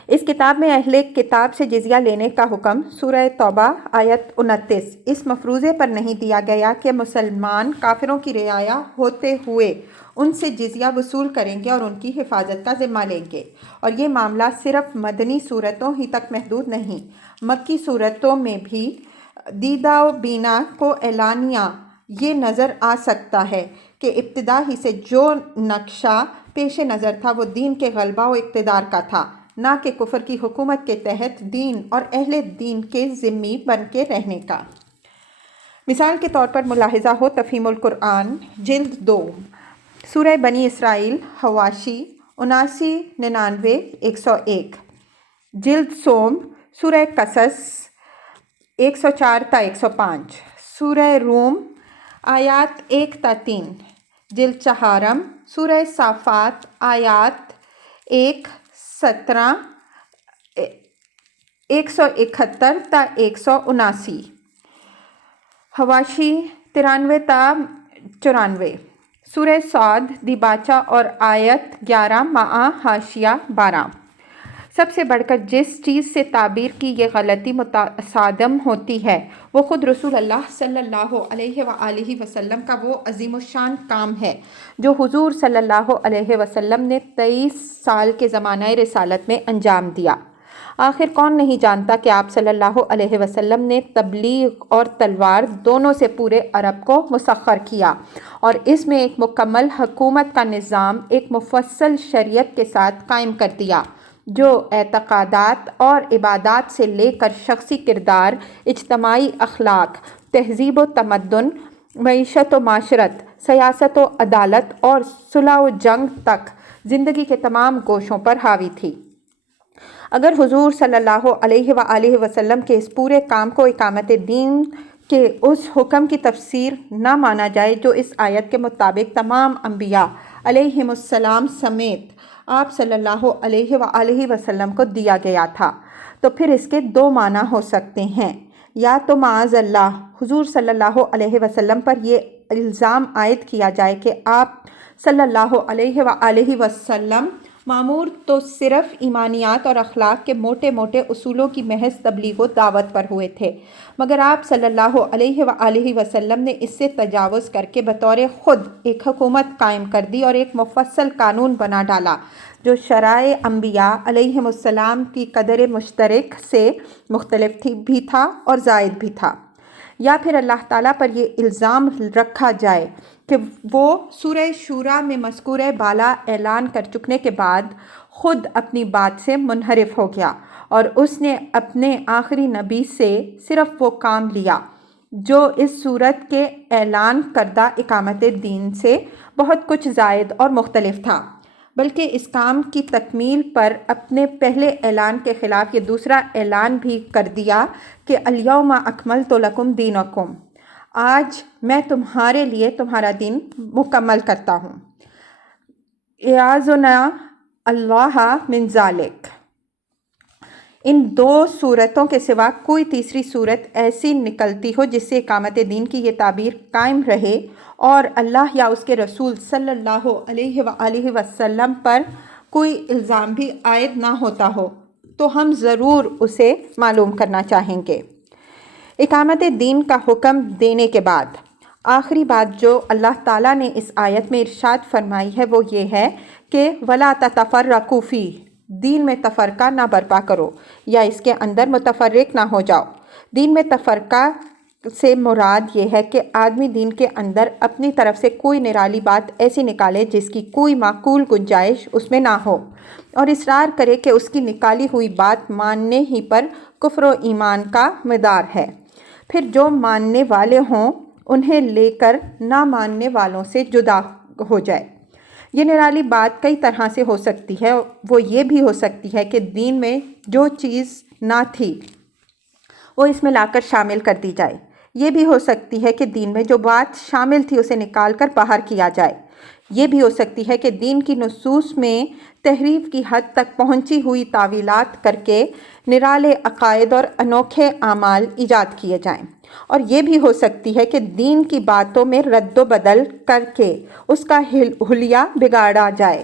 اس کتاب میں اہل کتاب سے جزیہ لینے کا حکم، سورہ توبہ آیت 29، اس مفروضے پر نہیں دیا گیا کہ مسلمان کافروں کی رعایا ہوتے ہوئے ان سے جزیہ وصول کریں گے اور ان کی حفاظت کا ذمہ لیں گے، اور یہ معاملہ صرف مدنی صورتوں ہی تک محدود نہیں، مکی صورتوں میں بھی دیدہ و بینا کو اعلانیہ یہ نظر آ سکتا ہے کہ ابتدا ہی سے جو نقشہ پیش نظر تھا وہ دین کے غلبہ و اقتدار کا تھا، نہ کہ کفر کی حکومت کے تحت دین اور اہل دین کے ذمہ بن کے رہنے کا۔ مثال کے طور پر ملاحظہ ہو تفہیم القرآن جلد 2، سورہ بنی اسرائیل حواشی 79، 101، جلد سوم سورہ قصص 104 تا 105، سورہ روم آیات 1 تا 3، جلد چہارم سورہ صافات آیات 17، 171 تا 179، حواشی 93 تا 94، سورہ صاد دیباچہ اور آیت 11 مع حاشیہ 12۔ سب سے بڑھ کر جس چیز سے تعبیر کی یہ غلطی متصادم ہوتی ہے وہ خود رسول اللہ صلی اللہ علیہ وآلہ وسلم کا وہ عظیم الشان کام ہے جو حضور صلی اللہ علیہ وسلم نے 23 سال کے زمانہ رسالت میں انجام دیا۔ آخر کون نہیں جانتا کہ آپ صلی اللہ علیہ وسلم نے تبلیغ اور تلوار دونوں سے پورے عرب کو مسخر کیا اور اس میں ایک مکمل حکومت کا نظام ایک مفصل شریعت کے ساتھ قائم کر دیا جو اعتقادات اور عبادات سے لے کر شخصی کردار، اجتماعی اخلاق، تہذیب و تمدن، معیشت و معاشرت، سیاست و عدالت اور صلح و جنگ تک زندگی کے تمام گوشوں پر حاوی تھی۔ اگر حضور صلی اللہ علیہ وآلہ وسلم کے اس پورے کام کو اقامت دین کے اس حکم کی تفسیر نہ مانا جائے جو اس آیت کے مطابق تمام انبیاء علیہم السلام سمیت آپ صلی اللہ علیہ وآلہ وسلم کو دیا گیا تھا، تو پھر اس کے دو معنی ہو سکتے ہیں۔ یا تو معاذ اللہ حضور صلی اللہ علیہ وسلم پر یہ الزام عائد کیا جائے کہ آپ صلی اللہ علیہ وآلہ وسلم مامور تو صرف ایمانیات اور اخلاق کے موٹے موٹے اصولوں کی محض تبلیغ و دعوت پر ہوئے تھے، مگر آپ صلی اللہ علیہ وآلہ وسلم نے اس سے تجاوز کر کے بطور خود ایک حکومت قائم کر دی اور ایک مفصل قانون بنا ڈالا جو شرائع انبیاء علیہم السلام کی قدر مشترک سے مختلف بھی تھا اور زائد بھی تھا۔ یا پھر اللہ تعالیٰ پر یہ الزام رکھا جائے کہ وہ سورہ شورا میں مذکور بالا اعلان کر چکنے کے بعد خود اپنی بات سے منحرف ہو گیا اور اس نے اپنے آخری نبی سے صرف وہ کام لیا جو اس صورت کے اعلان کردہ اقامت دین سے بہت کچھ زائد اور مختلف تھا، بلکہ اس کام کی تکمیل پر اپنے پہلے اعلان کے خلاف یہ دوسرا اعلان بھی کر دیا کہ الیوم اکملت لکم دینکم، آج میں تمہارے لیے تمہارا دین مکمل کرتا ہوں۔ اعاذنا اللہ من ذالک۔ ان دو صورتوں کے سوا کوئی تیسری صورت ایسی نکلتی ہو جس سے اقامت دین کی یہ تعبیر قائم رہے اور اللہ یا اس کے رسول صلی اللہ علیہ وآلہ وسلم پر کوئی الزام بھی عائد نہ ہوتا ہو تو ہم ضرور اسے معلوم کرنا چاہیں گے۔ اقامت دین کا حکم دینے کے بعد آخری بات جو اللہ تعالیٰ نے اس آیت میں ارشاد فرمائی ہے وہ یہ ہے کہ وَلَا تَتَفَرَّقُوا فِيهِ، دین میں تفرقہ نہ برپا کرو یا اس کے اندر متفرق نہ ہو جاؤ۔ دین میں تفرقہ سے مراد یہ ہے کہ آدمی دین کے اندر اپنی طرف سے کوئی نرالی بات ایسی نکالے جس کی کوئی معقول گنجائش اس میں نہ ہو اور اصرار کرے کہ اس کی نکالی ہوئی بات ماننے ہی پر کفر و ایمان کا مدار ہے، پھر جو ماننے والے ہوں انہیں لے کر نہ ماننے والوں سے جدا ہو جائے۔ یہ نرالی بات کئی طرح سے ہو سکتی ہے، وہ یہ بھی ہو سکتی ہے کہ دین میں جو چیز نہ تھی وہ اس میں لا کر شامل کر دی جائے، یہ بھی ہو سکتی ہے کہ دین میں جو بات شامل تھی اسے نکال کر باہر کیا جائے، یہ بھی ہو سکتی ہے کہ دین کی نصوص میں تحریف کی حد تک پہنچی ہوئی تعویلات کر کے نرالے عقائد اور انوکھے اعمال ایجاد کیے جائیں، اور یہ بھی ہو سکتی ہے کہ دین کی باتوں میں رد و بدل کر کے اس کا حلیہ بگاڑا جائے،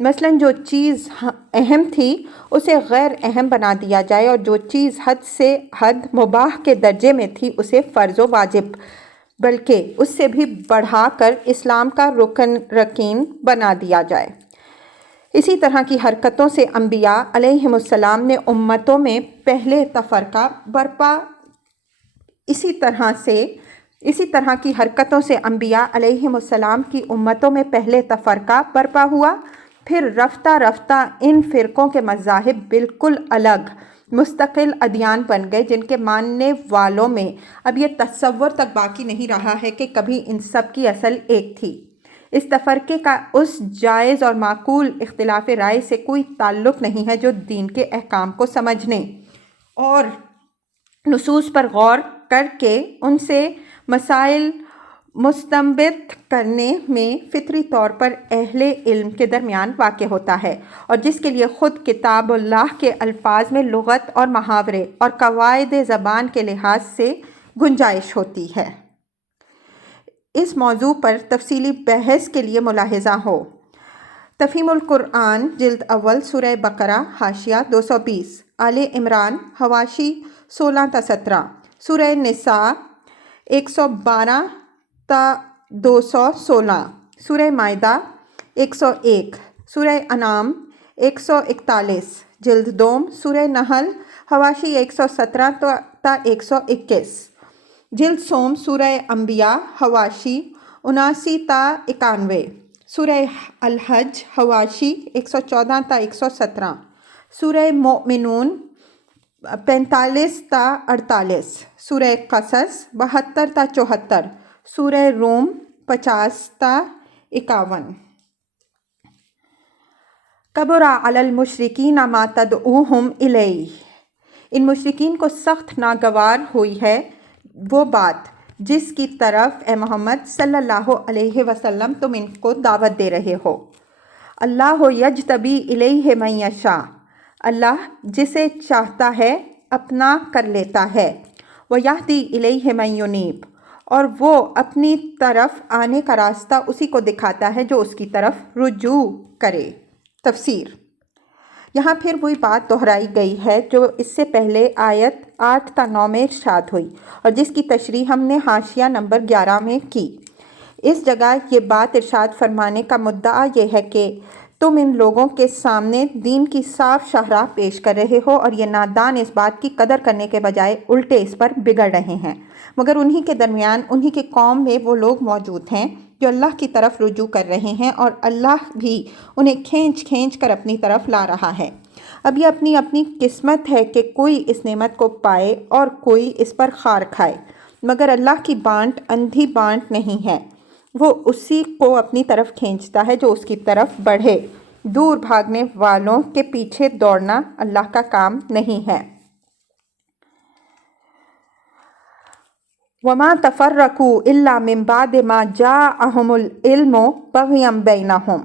مثلاً جو چیز اہم تھی اسے غیر اہم بنا دیا جائے اور جو چیز حد سے حد مباح کے درجے میں تھی اسے فرض و واجب بلکہ اس سے بھی بڑھا کر اسلام کا رکن بنا دیا جائے۔ اسی طرح کی حرکتوں سے انبیاء علیہم السلام نے امتوں میں پہلے تفرقہ برپا اسی طرح کی حرکتوں سے انبیاء علیہم السلام کی امتوں میں پہلے تفرقہ برپا ہوا، پھر رفتہ رفتہ ان فرقوں کے مذاہب بالکل الگ مستقل ادیان بن گئے جن کے ماننے والوں میں اب یہ تصور تک باقی نہیں رہا ہے کہ کبھی ان سب کی اصل ایک تھی۔ اس تفرقے کا اس جائز اور معقول اختلاف رائے سے کوئی تعلق نہیں ہے جو دین کے احکام کو سمجھنے اور نصوص پر غور کر کے ان سے مسائل مستنبط کرنے میں فطری طور پر اہل علم کے درمیان واقع ہوتا ہے اور جس کے لیے خود کتاب اللہ کے الفاظ میں لغت اور محاورے اور قواعد زبان کے لحاظ سے گنجائش ہوتی ہے۔ اس موضوع پر تفصیلی بحث کے لیے ملاحظہ ہو تفہیم القرآن جلد اول سورہ بقرہ حاشیہ 220، آل عمران حواشی 16 تا 17، سورہ نساء 112 تا 216، سورہ مائدہ 101، سورہ انعام 141 جلد دوم، سورہ نحل حواشی 117 تا 121، جلد سوم سورہ انبیاء حواشی 79 تا 91، سورہ الحج حواشی 114 تا 117، سورہ مومنون 45 تا 48، سورہ قصص 72 تا 74، سورہ روم 50 تا 51۔ کبر علی المشرکین ما تدعوہم الیہ، ان مشرکین کو سخت ناگوار ہوئی ہے وہ بات جس کی طرف اے محمد صلی اللہ علیہ وسلم تم ان کو دعوت دے رہے ہو۔ اللہ یجتبی الیہ من یشاء، اللہ جسے چاہتا ہے اپنا کر لیتا ہے، ویہدی الیہ من ینیب، اور وہ اپنی طرف آنے کا راستہ اسی کو دکھاتا ہے جو اس کی طرف رجوع کرے۔ تفسیر، یہاں پھر وہی بات دہرائی گئی ہے جو اس سے پہلے آیت 8 تا 9 میں ارشاد ہوئی اور جس کی تشریح ہم نے حاشیہ نمبر 11 میں کی۔ اس جگہ یہ بات ارشاد فرمانے کا مدعا یہ ہے کہ تم ان لوگوں کے سامنے دین کی صاف شاہراہ پیش کر رہے ہو اور یہ نادان اس بات کی قدر کرنے کے بجائے الٹے اس پر بگڑ رہے ہیں، مگر انہی کے درمیان انہی کی قوم میں وہ لوگ موجود ہیں جو اللہ کی طرف رجوع کر رہے ہیں اور اللہ بھی انہیں کھینچ کھینچ کر اپنی طرف لا رہا ہے۔ اب یہ اپنی اپنی قسمت ہے کہ کوئی اس نعمت کو پائے اور کوئی اس پر خار کھائے، مگر اللہ کی بانٹ اندھی بانٹ نہیں ہے، وہ اسی کو اپنی طرف کھینچتا ہے جو اس کی طرف بڑھے۔ دور بھاگنے والوں کے پیچھے دوڑنا اللہ کا کام نہیں ہے۔ وَمَا تَفَرَّقُوا إِلَّا مِن بَعْدِ مَا جَاءَهُمُ الْعِلْمُ بَغْيًا بَيْنَهُمْ،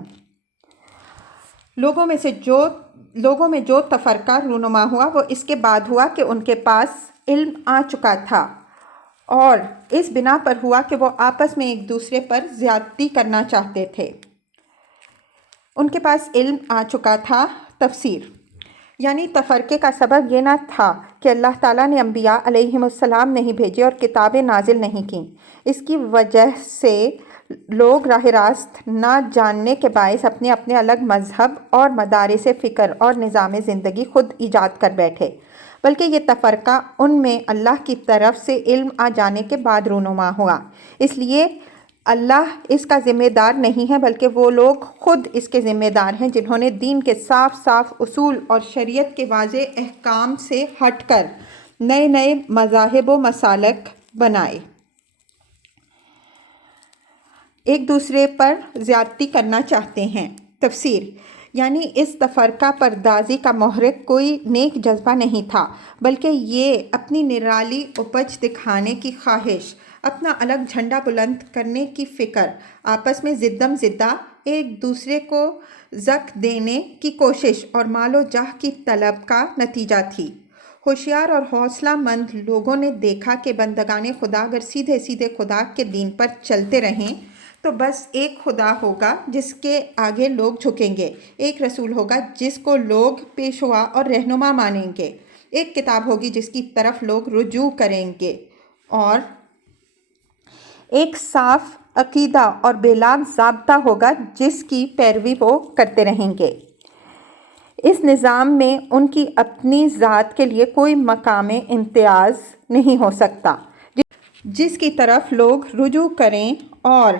لوگوں میں جو تفرقہ رونما ہوا وہ اس کے بعد ہوا کہ ان کے پاس علم آ چکا تھا، اور اس بنا پر ہوا کہ وہ آپس میں ایک دوسرے پر زیادتی کرنا چاہتے تھے۔ ان کے پاس علم آ چکا تھا۔ تفسیر، یعنی تفرقے کا سبب یہ نہ تھا کہ اللہ تعالیٰ نے انبیاء علیہم السلام نہیں بھیجے اور کتابیں نازل نہیں کیں، اس کی وجہ سے لوگ راہ راست نہ جاننے کے باعث اپنے اپنے الگ مذہب اور مدارس فکر اور نظام زندگی خود ایجاد کر بیٹھے، بلکہ یہ تفرقہ ان میں اللہ کی طرف سے علم آ جانے کے بعد رونما ہوا۔ اس لیے اللہ اس کا ذمہ دار نہیں ہے بلکہ وہ لوگ خود اس کے ذمہ دار ہیں جنہوں نے دین کے صاف صاف اصول اور شریعت کے واضح احکام سے ہٹ کر نئے نئے مذاہب و مسالک بنائے، ایک دوسرے پر زیادتی کرنا چاہتے ہیں۔ تفسیر، یعنی اس تفرقہ پردازی کا محرک کوئی نیک جذبہ نہیں تھا بلکہ یہ اپنی نرالی اپج دکھانے کی خواہش، اپنا الگ جھنڈا بلند کرنے کی فکر، آپس میں ضدم زدہ، ایک دوسرے کو زک دینے کی کوشش اور مال و جاہ کی طلب کا نتیجہ تھی۔ ہوشیار اور حوصلہ مند لوگوں نے دیکھا کہ بندگان خدا اگر سیدھے سیدھے خدا کے دین پر چلتے رہیں تو بس ایک خدا ہوگا جس کے آگے لوگ جھکیں گے، ایک رسول ہوگا جس کو لوگ پیشوا اور رہنما مانیں گے، ایک کتاب ہوگی جس کی طرف لوگ رجوع کریں گے، اور ایک صاف عقیدہ اور بے لاگ ضابطہ ہوگا جس کی پیروی وہ کرتے رہیں گے۔ اس نظام میں ان کی اپنی ذات کے لیے کوئی مقام امتیاز نہیں ہو سکتا جس کی طرف لوگ رجوع کریں، اور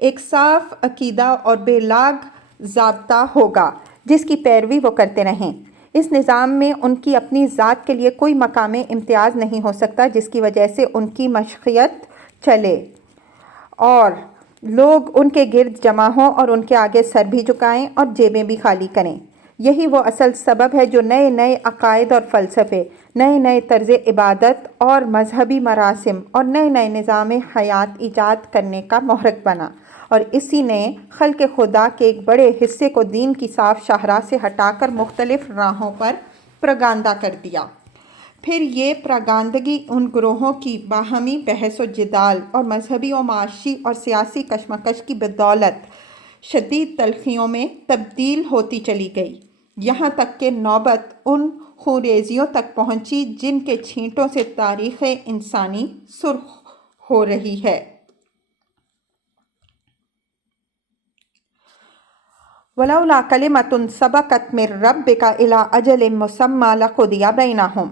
ایک صاف عقیدہ اور بے لاگ ضابطہ ہوگا جس کی پیروی وہ کرتے رہیں۔ اس نظام میں ان کی اپنی ذات کے لیے کوئی مقام امتیاز نہیں ہو سکتا جس کی وجہ سے ان کی مشیت چلے اور لوگ ان کے گرد جمع ہوں اور ان کے آگے سر بھی جھکائیں اور جیبیں بھی خالی کریں۔ یہی وہ اصل سبب ہے جو نئے نئے عقائد اور فلسفے، نئے نئے طرز عبادت اور مذہبی مراسم اور نئے نئے نظام حیات ایجاد کرنے کا محرک بنا، اور اسی نے خلق خدا کے ایک بڑے حصے کو دین کی صاف شاہراہ سے ہٹا کر مختلف راہوں پر پراگندہ کر دیا۔ پھر یہ پراگندگی ان گروہوں کی باہمی بحث و جدال اور مذہبی و معاشی اور سیاسی کشمکش کی بدولت شدید تلخیوں میں تبدیل ہوتی چلی گئی، یہاں تک کہ نوبت ان خونریزیوں تک پہنچی جن کے چھینٹوں سے تاریخ انسانی سرخ ہو رہی ہے۔ وَلَوْلَا كَلِمَةٌ سَبَقَتْ مِنْ رَبِّكَ إِلَىٰ أَجَلٍ مُّسَمًّى لَقُضِيَ بَيْنَهُمْ،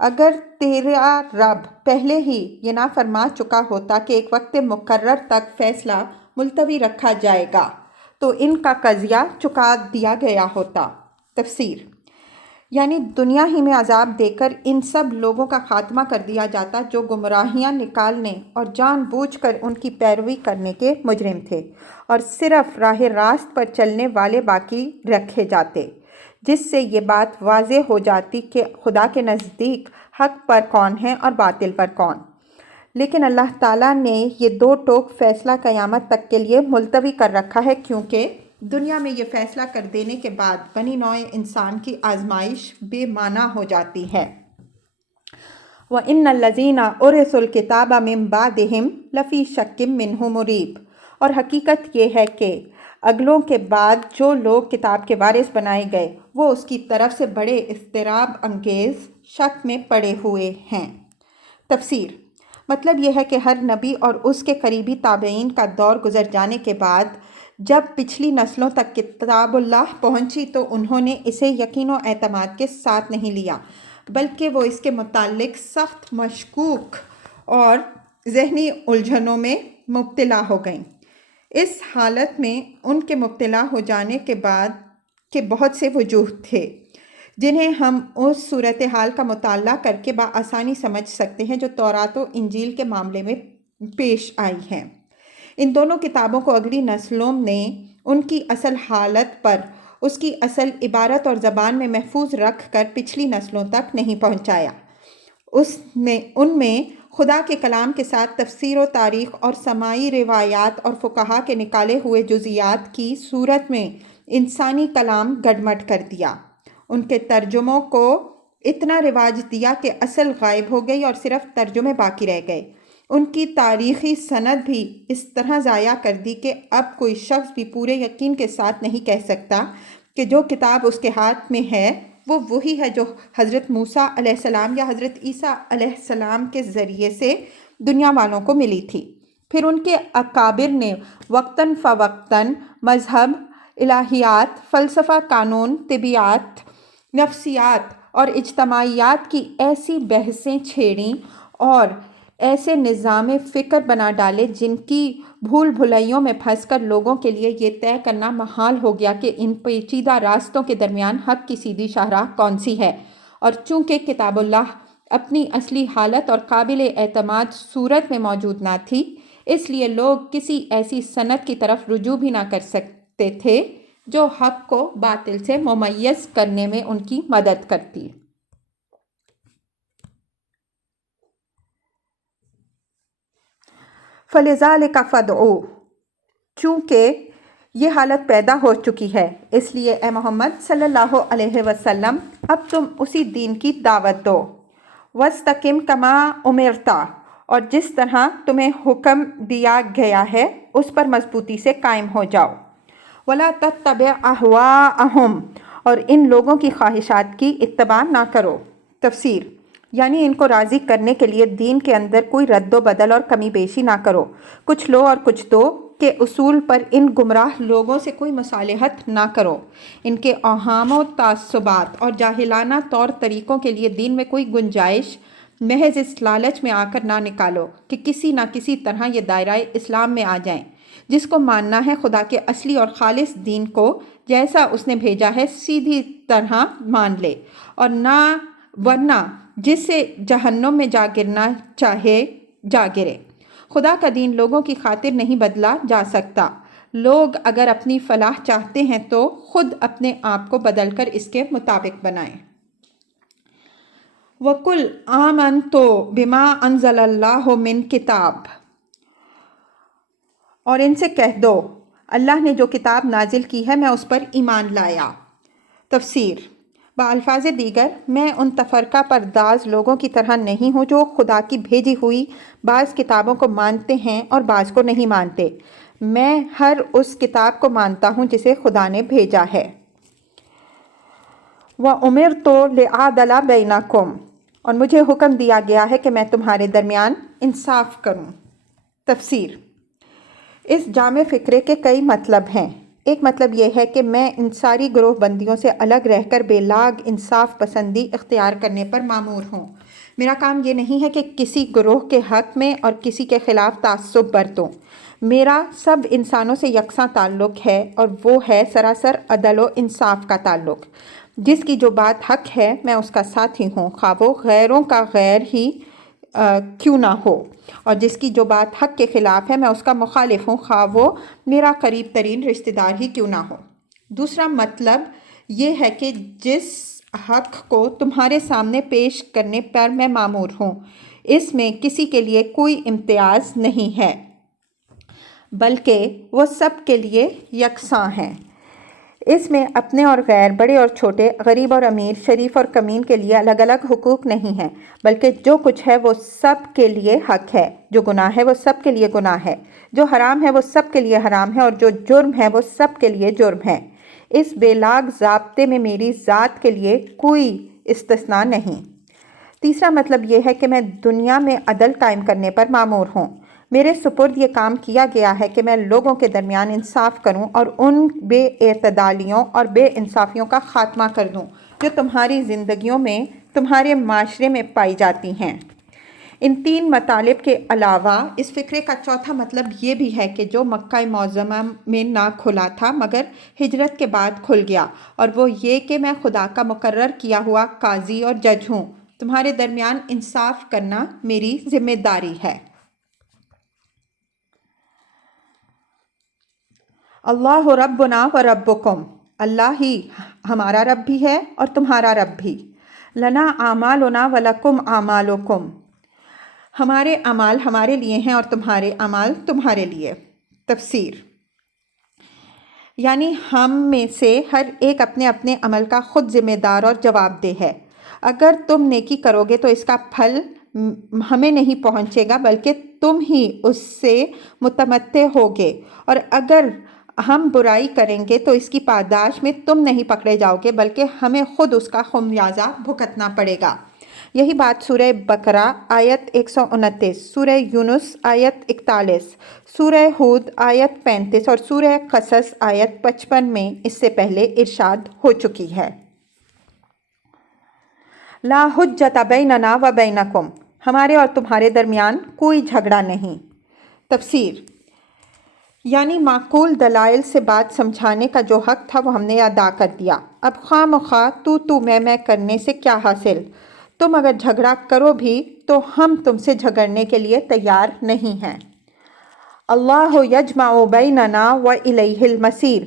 اگر تیرا رب پہلے ہی یہ نہ فرما چکا ہوتا کہ ایک وقت مقرر تک فیصلہ ملتوی رکھا جائے گا تو ان کا قضیہ چکا دیا گیا ہوتا۔ تفسیر: یعنی دنیا ہی میں عذاب دے کر ان سب لوگوں کا خاتمہ کر دیا جاتا جو گمراہیاں نکالنے اور جان بوجھ کر ان کی پیروی کرنے کے مجرم تھے، اور صرف راہ راست پر چلنے والے باقی رکھے جاتے، جس سے یہ بات واضح ہو جاتی کہ خدا کے نزدیک حق پر کون ہے اور باطل پر کون۔ لیکن اللہ تعالیٰ نے یہ دو ٹوک فیصلہ قیامت تک کے لیے ملتوی کر رکھا ہے، کیونکہ دنیا میں یہ فیصلہ کر دینے کے بعد بنی نوع انسان کی آزمائش بے معنی ہو جاتی ہے۔ وَإِنَّ الَّذِينَ أُورِثُوا الْكِتَابَ مِن بَعْدِهِمْ لَفِي شَكٍّ مِّنْهُ مُرِيبٍ، اور حقیقت یہ ہے کہ اگلوں کے بعد جو لوگ کتاب کے وارث بنائے گئے وہ اس کی طرف سے بڑے اضطراب انگیز شک میں پڑے ہوئے ہیں۔ تفسیر: مطلب یہ ہے کہ ہر نبی اور اس کے قریبی تابعین کا دور گزر جانے کے بعد جب پچھلی نسلوں تک کتاب اللہ پہنچی تو انہوں نے اسے یقین و اعتماد کے ساتھ نہیں لیا، بلکہ وہ اس کے متعلق سخت مشکوک اور ذہنی الجھنوں میں مبتلا ہو گئیں۔ اس حالت میں ان کے مبتلا ہو جانے کے بعد کے بہت سے وجوہ تھے جنہیں ہم اس صورتحال کا مطالعہ کر کے بآسانی سمجھ سکتے ہیں جو تورات و انجیل کے معاملے میں پیش آئی ہیں۔ ان دونوں کتابوں کو اگلی نسلوں نے ان کی اصل حالت پر اس کی اصل عبارت اور زبان میں محفوظ رکھ کر پچھلی نسلوں تک نہیں پہنچایا۔ ان میں خدا کے کلام کے ساتھ تفسیر و تاریخ اور سماعی روایات اور فقہا کے نکالے ہوئے جزیات کی صورت میں انسانی کلام گڈمڈ کر دیا۔ ان کے ترجموں کو اتنا رواج دیا کہ اصل غائب ہو گئی اور صرف ترجمے باقی رہ گئے۔ ان کی تاریخی سند بھی اس طرح ضائع کر دی کہ اب کوئی شخص بھی پورے یقین کے ساتھ نہیں کہہ سکتا کہ جو کتاب اس کے ہاتھ میں ہے وہ وہی ہے جو حضرت موسیٰ علیہ السلام یا حضرت عیسیٰ علیہ السلام کے ذریعے سے دنیا والوں کو ملی تھی۔ پھر ان کے اکابر نے وقتاً فوقتاً مذہب، الہیات، فلسفہ، قانون، طبیعت، نفسیات اور اجتماعیات کی ایسی بحثیں چھیڑیں اور ایسے نظام فکر بنا ڈالے جن کی بھول بھلائیوں میں پھنس کر لوگوں کے لیے یہ طے کرنا محال ہو گیا کہ ان پیچیدہ راستوں کے درمیان حق کی سیدھی شاہراہ کون سی ہے۔ اور چونکہ کتاب اللہ اپنی اصلی حالت اور قابل اعتماد صورت میں موجود نہ تھی، اس لیے لوگ کسی ایسی سند کی طرف رجوع بھی نہ کر سکتے تھے جو حق کو باطل سے ممیز کرنے میں ان کی مدد کرتی۔ فَلِذَلِكَ فَادْعُ، چونکہ یہ حالت پیدا ہو چکی ہے اس لیے اے محمد صلی اللہ علیہ وسلم اب تم اسی دین کی دعوت دو۔ وَاسْتَقِمْ كَمَا أُمِرْتَ، اور جس طرح تمہیں حکم دیا گیا ہے اس پر مضبوطی سے قائم ہو جاؤ۔ وَلَا تَتَّبِعْ أَهْوَاءَهُمْ، اور ان لوگوں کی خواہشات کی اتباع نہ کرو۔ تفسیر: یعنی ان کو راضی کرنے کے لیے دین کے اندر کوئی رد و بدل اور کمی بیشی نہ کرو، کچھ لو اور کچھ دو کے اصول پر ان گمراہ لوگوں سے کوئی مصالحت نہ کرو۔ ان کے اوہام و تعصبات اور جاہلانہ طور طریقوں کے لیے دین میں کوئی گنجائش محض اس لالچ میں آ کر نہ نکالو کہ کسی نہ کسی طرح یہ دائرہ اسلام میں آ جائیں۔ جس کو ماننا ہے خدا کے اصلی اور خالص دین کو جیسا اس نے بھیجا ہے سیدھی طرح مان لے، اور نہ ورنہ جس سے جہنم میں جا گرنا چاہے جا گرے۔ خدا کا دین لوگوں کی خاطر نہیں بدلا جا سکتا۔ لوگ اگر اپنی فلاح چاہتے ہیں تو خود اپنے آپ کو بدل کر اس کے مطابق بنائیں۔ وَقُلْ آمَنْتُ بِمَا أَنزَلَ اللَّهُ مِنْ کتاب، اور ان سے کہہ دو اللہ نے جو کتاب نازل کی ہے میں اس پر ایمان لایا۔ تفسیر: بالفاظ دیگر میں ان تفرقہ پرداز لوگوں کی طرح نہیں ہوں جو خدا کی بھیجی ہوئی بعض کتابوں کو مانتے ہیں اور بعض کو نہیں مانتے، میں ہر اس کتاب کو مانتا ہوں جسے خدا نے بھیجا ہے۔ وَأُمِرْتُ لِأَعْدِلَ بَيْنَكُمْ، اور مجھے حکم دیا گیا ہے کہ میں تمہارے درمیان انصاف کروں۔ تفسیر۔ اس جامع فکرے کے کئی مطلب ہیں۔ ایک مطلب یہ ہے کہ میں ان ساری گروہ بندیوں سے الگ رہ کر بے لاگ انصاف پسندی اختیار کرنے پر مامور ہوں۔ میرا کام یہ نہیں ہے کہ کسی گروہ کے حق میں اور کسی کے خلاف تعصب برتوں۔ میرا سب انسانوں سے یکساں تعلق ہے اور وہ ہے سراسر عدل و انصاف کا تعلق۔ جس کی جو بات حق ہے میں اس کا ساتھی ہوں، خواہ وہ غیروں کا غیر ہی کیوں نہ ہو، اور جس کی جو بات حق کے خلاف ہے میں اس کا مخالف ہوں، خواہ وہ میرا قریب ترین رشتہ دار ہی کیوں نہ ہو۔ دوسرا مطلب یہ ہے کہ جس حق کو تمہارے سامنے پیش کرنے پر میں مامور ہوں، اس میں کسی کے لیے کوئی امتیاز نہیں ہے، بلکہ وہ سب کے لیے یکساں ہیں۔ اس میں اپنے اور غیر، بڑے اور چھوٹے، غریب اور امیر، شریف اور کمین کے لیے الگ الگ حقوق نہیں ہیں، بلکہ جو کچھ ہے وہ سب کے لیے حق ہے، جو گناہ ہے وہ سب کے لیے گناہ ہے، جو حرام ہے وہ سب کے لیے حرام ہے، اور جو جرم ہے وہ سب کے لیے جرم ہے۔ اس بے لاگ ضابطے میں میری ذات کے لیے کوئی استثناء نہیں۔ تیسرا مطلب یہ ہے کہ میں دنیا میں عدل قائم کرنے پر مامور ہوں۔ میرے سپرد یہ کام کیا گیا ہے کہ میں لوگوں کے درمیان انصاف کروں اور ان بے اعتدالیوں اور بے انصافیوں کا خاتمہ کر دوں جو تمہاری زندگیوں میں، تمہارے معاشرے میں پائی جاتی ہیں۔ ان تین مطالب کے علاوہ اس فکرے کا چوتھا مطلب یہ بھی ہے کہ جو مکہ معظمہ میں نہ کھلا تھا مگر ہجرت کے بعد کھل گیا، اور وہ یہ کہ میں خدا کا مقرر کیا ہوا قاضی اور جج ہوں۔ تمہارے درمیان انصاف کرنا میری ذمہ داری ہے۔ اللہ ربنا و ربکم، اللہ ہی ہمارا رب بھی ہے اور تمہارا رب بھی۔ لنا اعمالنا و لکم اعمالکم، ہمارے اعمال ہمارے لیے ہیں اور تمہارے اعمال تمہارے لیے۔ تفسیر۔ یعنی ہم میں سے ہر ایک اپنے اپنے عمل کا خود ذمہ دار اور جواب دہ ہے۔ اگر تم نیکی کرو گے تو اس کا پھل ہمیں نہیں پہنچے گا بلکہ تم ہی اس سے متمتع ہوگے، اور اگر ہم برائی کریں گے تو اس کی پاداش میں تم نہیں پکڑے جاؤ گے بلکہ ہمیں خود اس کا خمیازہ بھگتنا پڑے گا۔ یہی بات سورہ بقرہ آیت 129، سورہ یونس آیت 41، سورہ ہود آیت 35 اور سورہ قصص آیت 55 میں اس سے پہلے ارشاد ہو چکی ہے۔ لا حجت بیننا و بینکم، ہمارے اور تمہارے درمیان کوئی جھگڑا نہیں۔ تفسیر۔ یعنی معقول دلائل سے بات سمجھانے کا جو حق تھا وہ ہم نے ادا کر دیا، اب خواہ مخواہ تو میں کرنے سے کیا حاصل؟ تم اگر جھگڑا کرو بھی تو ہم تم سے جھگڑنے کے لیے تیار نہیں ہیں۔ اللہ یجمع بیننا و الیہ المصیر،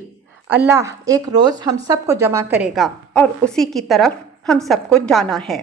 اللہ ایک روز ہم سب کو جمع کرے گا اور اسی کی طرف ہم سب کو جانا ہے۔